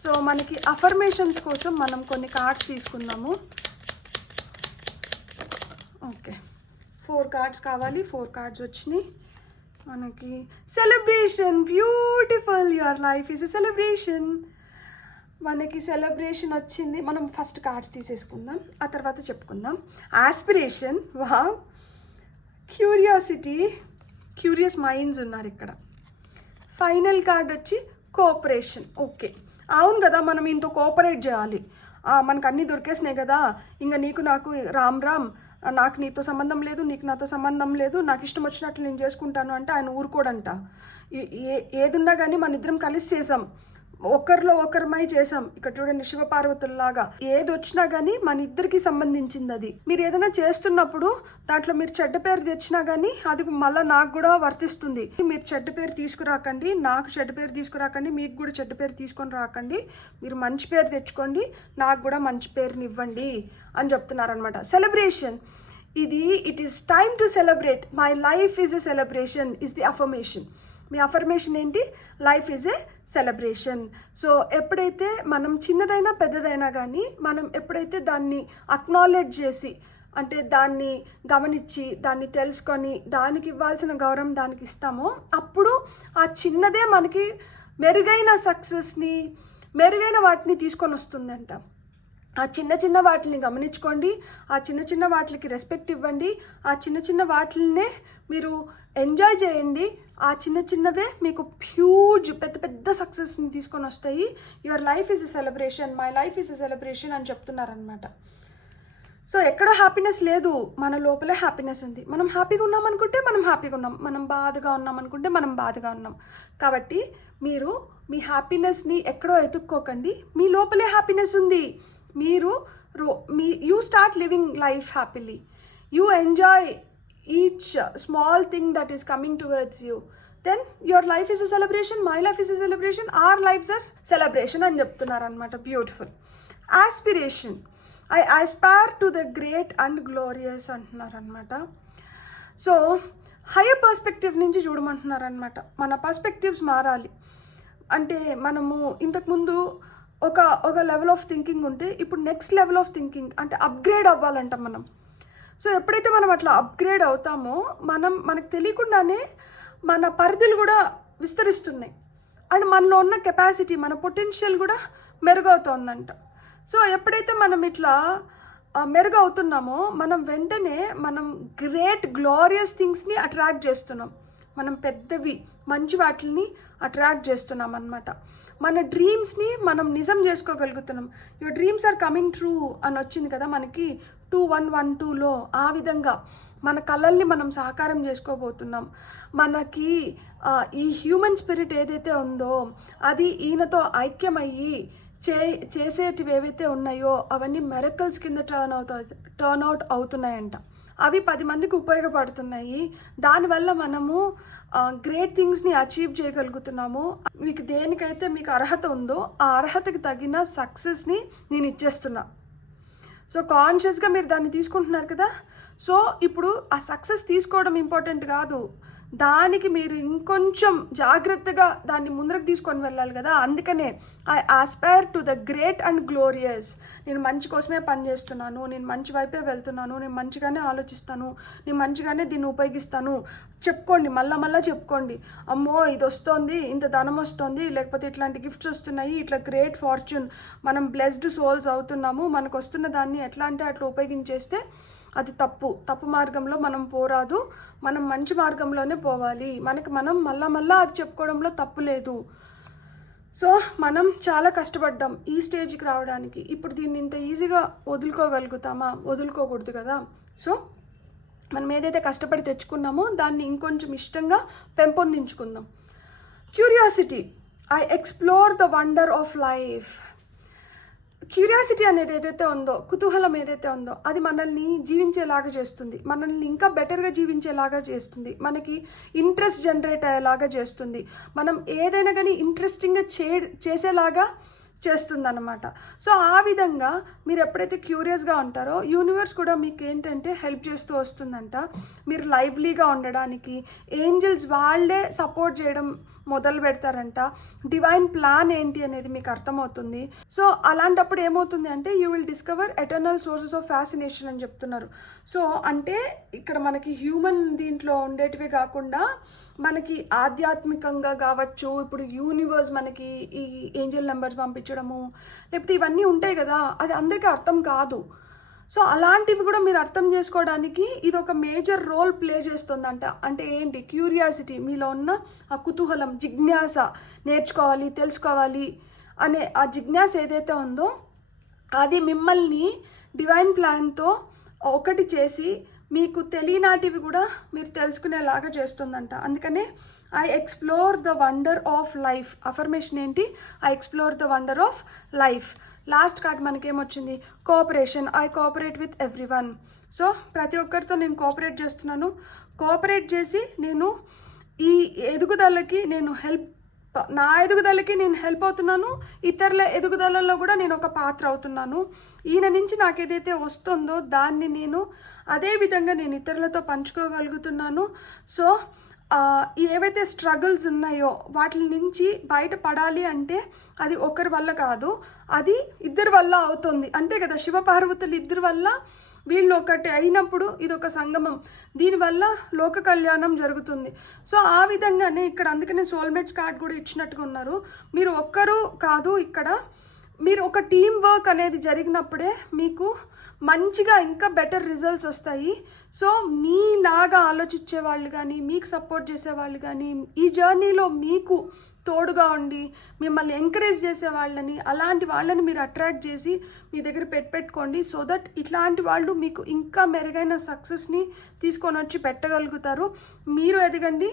సో మనకి అఫర్మేషన్స్ కోసం మనం కొన్ని కార్డ్స్ తీసుకున్నాము. ఓకే, 4 కార్డ్స్ కావాలి. 4 కార్డ్స్ వచ్చినాయి మనకి. Celebration, beautiful, your life is a celebration. మనకి సెలబ్రేషన్ వచ్చింది. మనం ఫస్ట్ కార్డ్స్ తీసేసుకుందాం, ఆ తర్వాత చెప్పుకుందాం. Aspiration, wow. Curiosity, curious minds ఉన్నారు ఇక్కడ. ఫైనల్ కార్డ్ వచ్చి కోఆపరేషన్. ఓకే, అవును కదా, మనం ఇంతో కోఆపరేట్ చేయాలి. మనకు అన్నీ దొరికేసినాయి కదా, ఇంకా నీకు నాకు రామ్ నాకు నీతో సంబంధం లేదు, నీకు నాతో సంబంధం లేదు, నాకు ఇష్టం వచ్చినట్లు నేను చేసుకుంటాను అంటే ఆయన ఊరుకోడంట. ఏదున్నా కానీ మన ఇద్దరం కలిసి చేసాం, ఒకరిలో ఒకరమై చేసాం. ఇక్కడ చూడండి, శివపార్వతుల్లాగా ఏది వచ్చినా కానీ మన ఇద్దరికి సంబంధించింది అది. మీరు ఏదైనా చేస్తున్నప్పుడు దాంట్లో మీరు చెడ్డ పేరు తెచ్చినా కానీ అది మళ్ళీ నాకు కూడా వర్తిస్తుంది. మీరు చెడ్డ పేరు తీసుకురాకండి, నాకు చెడ్డ పేరు తీసుకురాకండి, మీకు కూడా చెడ్డ పేరు తీసుకొని రాకండి. మీరు మంచి పేరు తెచ్చుకోండి, నాకు కూడా మంచి పేరుని ఇవ్వండి అని చెప్తున్నారనమాట. Celebration, it is time to celebrate. My life is a celebration is the affirmation. మీ అఫర్మేషన్ ఏంటి? Life is a celebration. So ఎప్పుడైతే మనం చిన్నదైనా పెద్దదైనా కానీ మనం ఎప్పుడైతే దాన్ని అక్నాలెడ్జ్ చేసి, అంటే దాన్ని గమనించి, దాన్ని తెలుసుకొని, దానికి ఇవ్వాల్సిన గౌరవం దానికి ఇస్తామో అప్పుడు ఆ చిన్నదే మనకి మెరుగైన సక్సెస్ని, మెరుగైన వాటిని తీసుకొని వస్తుందంట. ఆ చిన్న చిన్న వాటిని గమనించుకోండి, ఆ చిన్న చిన్న వాటికి రెస్పెక్ట్ ఇవ్వండి, ఆ చిన్న చిన్న వాటినే మీరు ఎంజాయ్ చేయండి. ఆ చిన్న చిన్నవే మీకు హ్యూజ్ పెద్ద పెద్ద సక్సెస్ని తీసుకొని వస్తాయి. Your life is a celebration, my life is a celebration అని చెప్తున్నారనమాట. సో ఎక్కడో హ్యాపీనెస్ లేదు, మన లోపలే హ్యాపీనెస్ ఉంది. మనం హ్యాపీగా ఉన్నాం అనుకుంటే మనం హ్యాపీగా ఉన్నాం, మనం బాధగా ఉన్నాం అనుకుంటే మనం బాధగా ఉన్నాం. కాబట్టి మీరు మీ హ్యాపీనెస్ని ఎక్కడో ఎతుక్కోకండి, మీ లోపలే హ్యాపీనెస్ ఉంది. మీరు you start living life happily, you enjoy each small thing that is coming towards you, then your life is a celebration, my life is a celebration, or lifes are celebration అని చెప్తున్నారనమాట. Beautiful. Aspiration, I aspire to the great and glorious అంటున్నారనమాట. So higher perspective నుంచి చూడమంటున్నారనమాట. మన perspectives మారాలి. అంటే మనము ఇంతకుముందు ఒక లెవెల్ ఆఫ్ థింకింగ్ ఉంటే ఇప్పుడు నెక్స్ట్ లెవెల్ ఆఫ్ థింకింగ్ అంటే అప్గ్రేడ్ అవ్వాలంట మనం. సో ఎప్పుడైతే మనం అట్లా అప్గ్రేడ్ అవుతామో మనకు తెలియకుండానే మన పరిధులు కూడా విస్తరిస్తున్నాయి అండ్ మనలో ఉన్న కెపాసిటీ, మన పొటెన్షియల్ కూడా మెరుగవుతోందంట. సో ఎప్పుడైతే మనం ఇట్లా మెరుగవుతున్నామో మనం వెంటనే గ్రేట్ గ్లోరియస్ థింగ్స్ని అట్రాక్ట్ చేస్తున్నాం. మనం పెద్దవి మంచి వాటిని అట్రాక్ట్ చేస్తున్నాం అన్నమాట. మన డ్రీమ్స్ని మనం నిజం చేసుకోగలుగుతున్నాం. Your dreams are coming true అని వచ్చింది కదా మనకి 2112లో. ఆ విధంగా మన కళల్ని మనం సాకారం చేసుకోబోతున్నాం. మనకి ఈ హ్యూమన్ స్పిరిట్ ఏదైతే ఉందో అది ఈయనతో ఐక్యమయ్యి చేసేటివి ఏవైతే ఉన్నాయో అవన్నీ మిరకల్స్ కింద టర్న్ అవుట్ అవుతున్నాయంట. అవి 10 మందికి ఉపయోగపడుతున్నాయి. దానివల్ల మనము గ్రేట్ థింగ్స్ని అచీవ్ చేయగలుగుతున్నాము. మీకు దేనికైతే మీకు అర్హత ఉందో ఆ అర్హతకి తగిన సక్సెస్ని నేను ఇచ్చేస్తున్నా. సో కాన్షియస్గా మీరు దాన్ని తీసుకుంటున్నారు కదా. సో ఇప్పుడు ఆ సక్సెస్ తీసుకోవడం ఇంపార్టెంట్ కాదు, దానికి మీరు ఇంకొంచెం జాగ్రత్తగా దాన్ని ముందరకు తీసుకొని వెళ్ళాలి కదా. అందుకనే I aspire to the great and glorious. నేను మంచి కోసమే పనిచేస్తున్నాను, నేను మంచి వైపే వెళ్తున్నాను, నేను మంచిగానే ఆలోచిస్తాను, నేను మంచిగానే దీన్ని ఉపయోగిస్తాను చెప్పుకోండి. మళ్ళా చెప్పుకోండి. అమ్మో ఇది వస్తుంది, ఇంత ధనం వస్తుంది, లేకపోతే ఇట్లాంటి గిఫ్ట్స్ వస్తున్నాయి, ఇట్లా గ్రేట్ ఫార్చ్యూన్, మనం బ్లెస్డ్ సోల్స్ అవుతున్నాము, మనకు వస్తున్న దాన్ని ఎట్లా అంటే అట్లా ఉపయోగించేస్తే అది తప్పు మార్గంలో మనం పోరాదు. మనం మంచి మార్గంలోనే పోవాలి. మనం మళ్ళా అది చెప్పుకోవడంలో తప్పు లేదు. సో మనం చాలా కష్టపడ్డాం ఈ స్టేజ్కి రావడానికి. ఇప్పుడు దీన్ని ఇంత ఈజీగా వదులుకోగలుగుతామా? వదులుకోకూడదు కదా. సో మనం ఏదైతే కష్టపడి తెచ్చుకున్నామో దాన్ని ఇంకొంచెం ఇష్టంగా పెంపొందించుకుందాం. Curiosity, I explore the wonder of life. Curiosity అనేది ఏదైతే ఉందో, కుతూహలం ఏదైతే ఉందో అది మనల్ని జీవించేలాగా చేస్తుంది, మనల్ని ఇంకా బెటర్గా జీవించేలాగా చేస్తుంది, మనకి ఇంట్రెస్ట్ జనరేట్ అయ్యేలాగా చేస్తుంది, మనం ఏదైనా కానీ ఇంట్రెస్టింగ్గా చేసేలాగా చేస్తుందన్నమాట. సో ఆ విధంగా మీరు ఎప్పుడైతే క్యూరియస్గా ఉంటారో యూనివర్స్ కూడా మీకు ఏంటంటే హెల్ప్ చేస్తూ వస్తుందంట. మీరు లైవ్లీగా ఉండడానికి ఏంజల్స్ వాళ్ళే సపోర్ట్ చేయడం మొదలు పెడతారంట. డివైన్ ప్లాన్ ఏంటి అనేది మీకు అర్థమవుతుంది. సో అలాంటప్పుడు ఏమవుతుంది అంటే you will discover eternal sources of fascination అని చెప్తున్నారు. సో అంటే ఇక్కడ మనకి హ్యూమన్ దీంట్లో ఉండేటివే కాకుండా మనకి ఆధ్యాత్మికంగా కావచ్చు, ఇప్పుడు యూనివర్స్ మనకి ఈ ఏంజల్ నెంబర్స్ పంపించడము లేకపోతే ఇవన్నీ ఉంటాయి కదా, అది అందరికీ అర్థం కాదు. సో అలాంటివి కూడా మీరు అర్థం చేసుకోవడానికి ఇది ఒక మేజర్ రోల్ ప్లే చేస్తుందంట. అంటే ఏంటి? క్యూరియాసిటీ, మీలో ఉన్న ఆ కుతూహలం, జిజ్ఞాస, నేర్చుకోవాలి, తెలుసుకోవాలి అనే ఆ జిజ్ఞాస ఏదైతే ఉందో అది మిమ్మల్ని డివైన్ ప్లాన్తో ఒకటి చేసి మీకు తెలియనాటివి కూడా మీరు తెలుసుకునేలాగా చేస్తుందంట. అందుకనే I explore the wonder of life. Affirmation ఏంటి? I explore the wonder of life. Last card మనకేమొచ్చింది? Cooperation. I cooperate with everyone. So ప్రతి ఒక్కరితో నేను కోఆపరేట్ చేస్తున్నాను. కోఆపరేట్ చేసి నేను ఈ ఎదుగుదలకి నా ఎదుగుదలకి నేను హెల్ప్ అవుతున్నాను, ఇతరుల ఎదుగుదలలో కూడా నేను ఒక పాత్ర అవుతున్నాను. ఈయన నుంచి నాకు ఏదైతే వస్తుందో దాన్ని నేను అదే విధంగా నేను ఇతరులతో పంచుకోగలుగుతున్నాను. సో ఏవైతే స్ట్రగుల్స్ ఉన్నాయో వాటి నుంచి బయటపడాలి అంటే అది ఒకరి వల్ల కాదు, అది ఇద్దరి వల్ల అవుతుంది. అంతే కదా, శివపార్వతులు ఇద్దరి వల్ల వీళ్ళు ఒకటి అయినప్పుడు ఇది ఒక సంగమం, దీనివల్ల లోక కళ్యాణం జరుగుతుంది. సో ఆ విధంగానే ఇక్కడ అందుకనే సోల్మేట్స్ కార్డ్ కూడా ఇచ్చినట్టుగా ఉన్నారు. మీరు ఒక్కరు కాదు, ఇక్కడ మీరు ఒక టీం వర్క్ అనేది జరిగినప్పుడే మీకు మంచిగా ఇంకా బెటర్ రిజల్ట్స్ వస్తాయి. సో మీలాగా ఆలోచించే వాళ్ళు కానీ, మీకు సపోర్ట్ చేసే వాళ్ళు కానీ, ఈ జర్నీలో మీకు తోడుగా ఉండి మిమ్మల్ని ఎంకరేజ్ చేసే వాళ్ళని, అలాంటి వాళ్ళని మీరు అట్రాక్ట్ చేసి మీ దగ్గర పెట్టుకోండి. సో దట్ ఇట్లాంటి వాళ్ళు మీకు ఇంకా మెరుగైన సక్సెస్ని తీసుకొని వచ్చి పెట్టగలుగుతారు. మీరు ఎదగండి,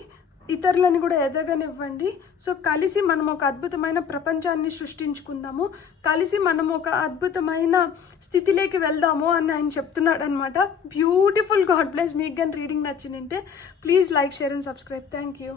ఇతరులని కూడా ఎదగనివ్వండి. సో కలిసి మనం ఒక అద్భుతమైన ప్రపంచాన్ని సృష్టించుకుందాము, కలిసి మనం ఒక అద్భుతమైన స్థితిలోకి వెళ్దాము అని ఆయన చెప్తున్నాడు అనమాట. బ్యూటిఫుల్. God bless. మీకు కానీ రీడింగ్ నచ్చిందంటే please like, share and subscribe. Thank you.